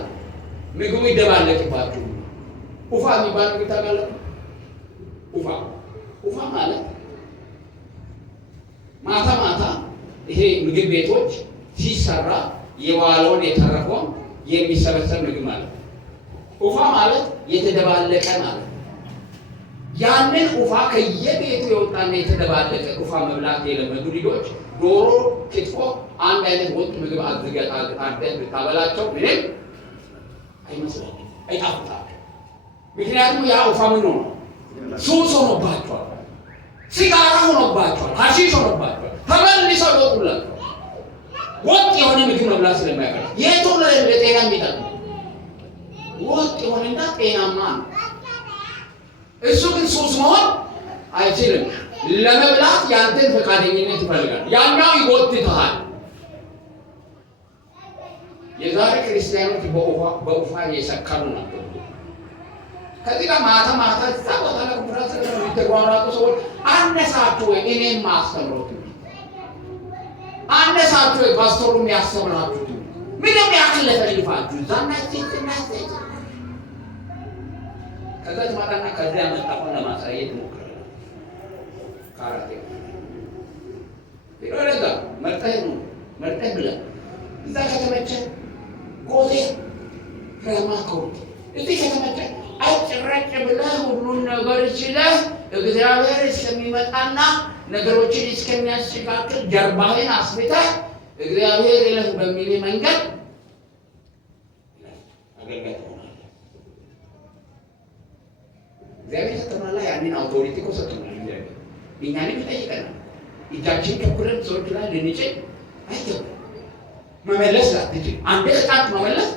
ምግቡ ይደባለቅባችሁ። ኡፋ የሚባል ነገር ታውቃለህ? ኡፋ ማለት ማታ ይሄ ምግብ ቤቶች ሲሰራ የዋለውን የተረፈውን የሚሰበሰብ ምግብ ማለት ነው። ኡፋ ማለት የተደባለቀ ማለት ነው። ያንን ኡፋ ከየቤቱ የወጣና የተደባለቀ ኡፋ መብላት የለመዱ ልጆች ዶሮ፣ ክትፎ፣ አንድ አይነት ወጥ ምግብ አድርገህ ብታበላቸው ምንም አይመስላቸውም፣ አይጣፍጣቸውም። ምክንያቱም ያ ኡፋ ምን ሆኖ ሱስ ሆኖባቸዋል፣ ሲጋራ ሆኖባቸዋል፣ ሀሺሽ ሆኖባቸዋል። ተመልሰው ይወጡላቸዋል። ወጥ የሆነ ምግብ መብላት ስለማይቀር የቱ ለጤና የሚጠቅም ወጥ የሆነና ጤናማ ነው። እሱ ግን ሱስ መሆን አይችልም። ለመብላት ያንተን ፈቃደኝነት ይፈልጋል። ያኛው ይጎትታል። የዛሬ ክርስቲያኖች በኡፋ የሰከሩ ናቸው። ከዚህ ጋር ማታ እዛ ቦታ ላይ ኮንፈረንስ የሚተጓራጡ ሰዎች አነሳችሁ ወይ እኔም ማስተምሮት አነሳችሁ ወይ ፓስቶሩ የሚያስተምራችሁ ምንም ያክል ለፈልፋችሁ ዛናችሁ ከዛ ተማጣና ከዛ ያመጣውን ለማሳየት ሞክረናል። ካራቴ ይሮለጋ መርጠህ ብለህ እዛ ከተመቸ ጎዜ ከማከው እዚህ ከተመቸ አጭራጭ ብለህ ሁሉን ነገር ችለህ እግዚአብሔር እስከሚመጣና ነገሮችን እስከሚያስተካክል ጀርባህን አስፍተህ እግዚአብሔር ይለህ በሚል መንገድ አገልጋይ ትሆናለህ። እግዚአብሔር ሰጥቶናል። ያንን አውቶሪቲ እኮ ሰጥቶናል። እግዚአብሔር እኛንም ይጠይቀናል። እጃችን ከኩለን ሰዎች ላይ ልንጭን አይገባም። መመለስ አትችል። አንድ ቃል መመለስ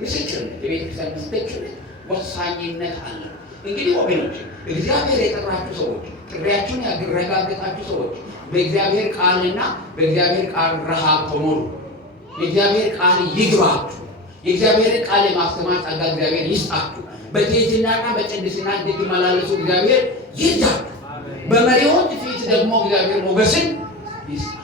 ምስክርነት የቤተክርስቲያን ምስክርነት ወሳኝነት አለው። እንግዲህ ወገኖች እግዚአብሔር የጠራችሁ ሰዎች፣ ጥሪያችሁን ያረጋገጣችሁ ሰዎች በእግዚአብሔር ቃልና በእግዚአብሔር ቃል ረሃብ ተሞሉ። የእግዚአብሔር ቃል ይግባችሁ። የእግዚአብሔር ቃል የማስተማር ጸጋ እግዚአብሔር ይስጣችሁ። በትህትናና በቅድስና እንድትመላለሱ እግዚአብሔር ይርዳችሁ። በመሪዎች ፊት ደግሞ እግዚአብሔር ሞገስን ይስጣችሁ።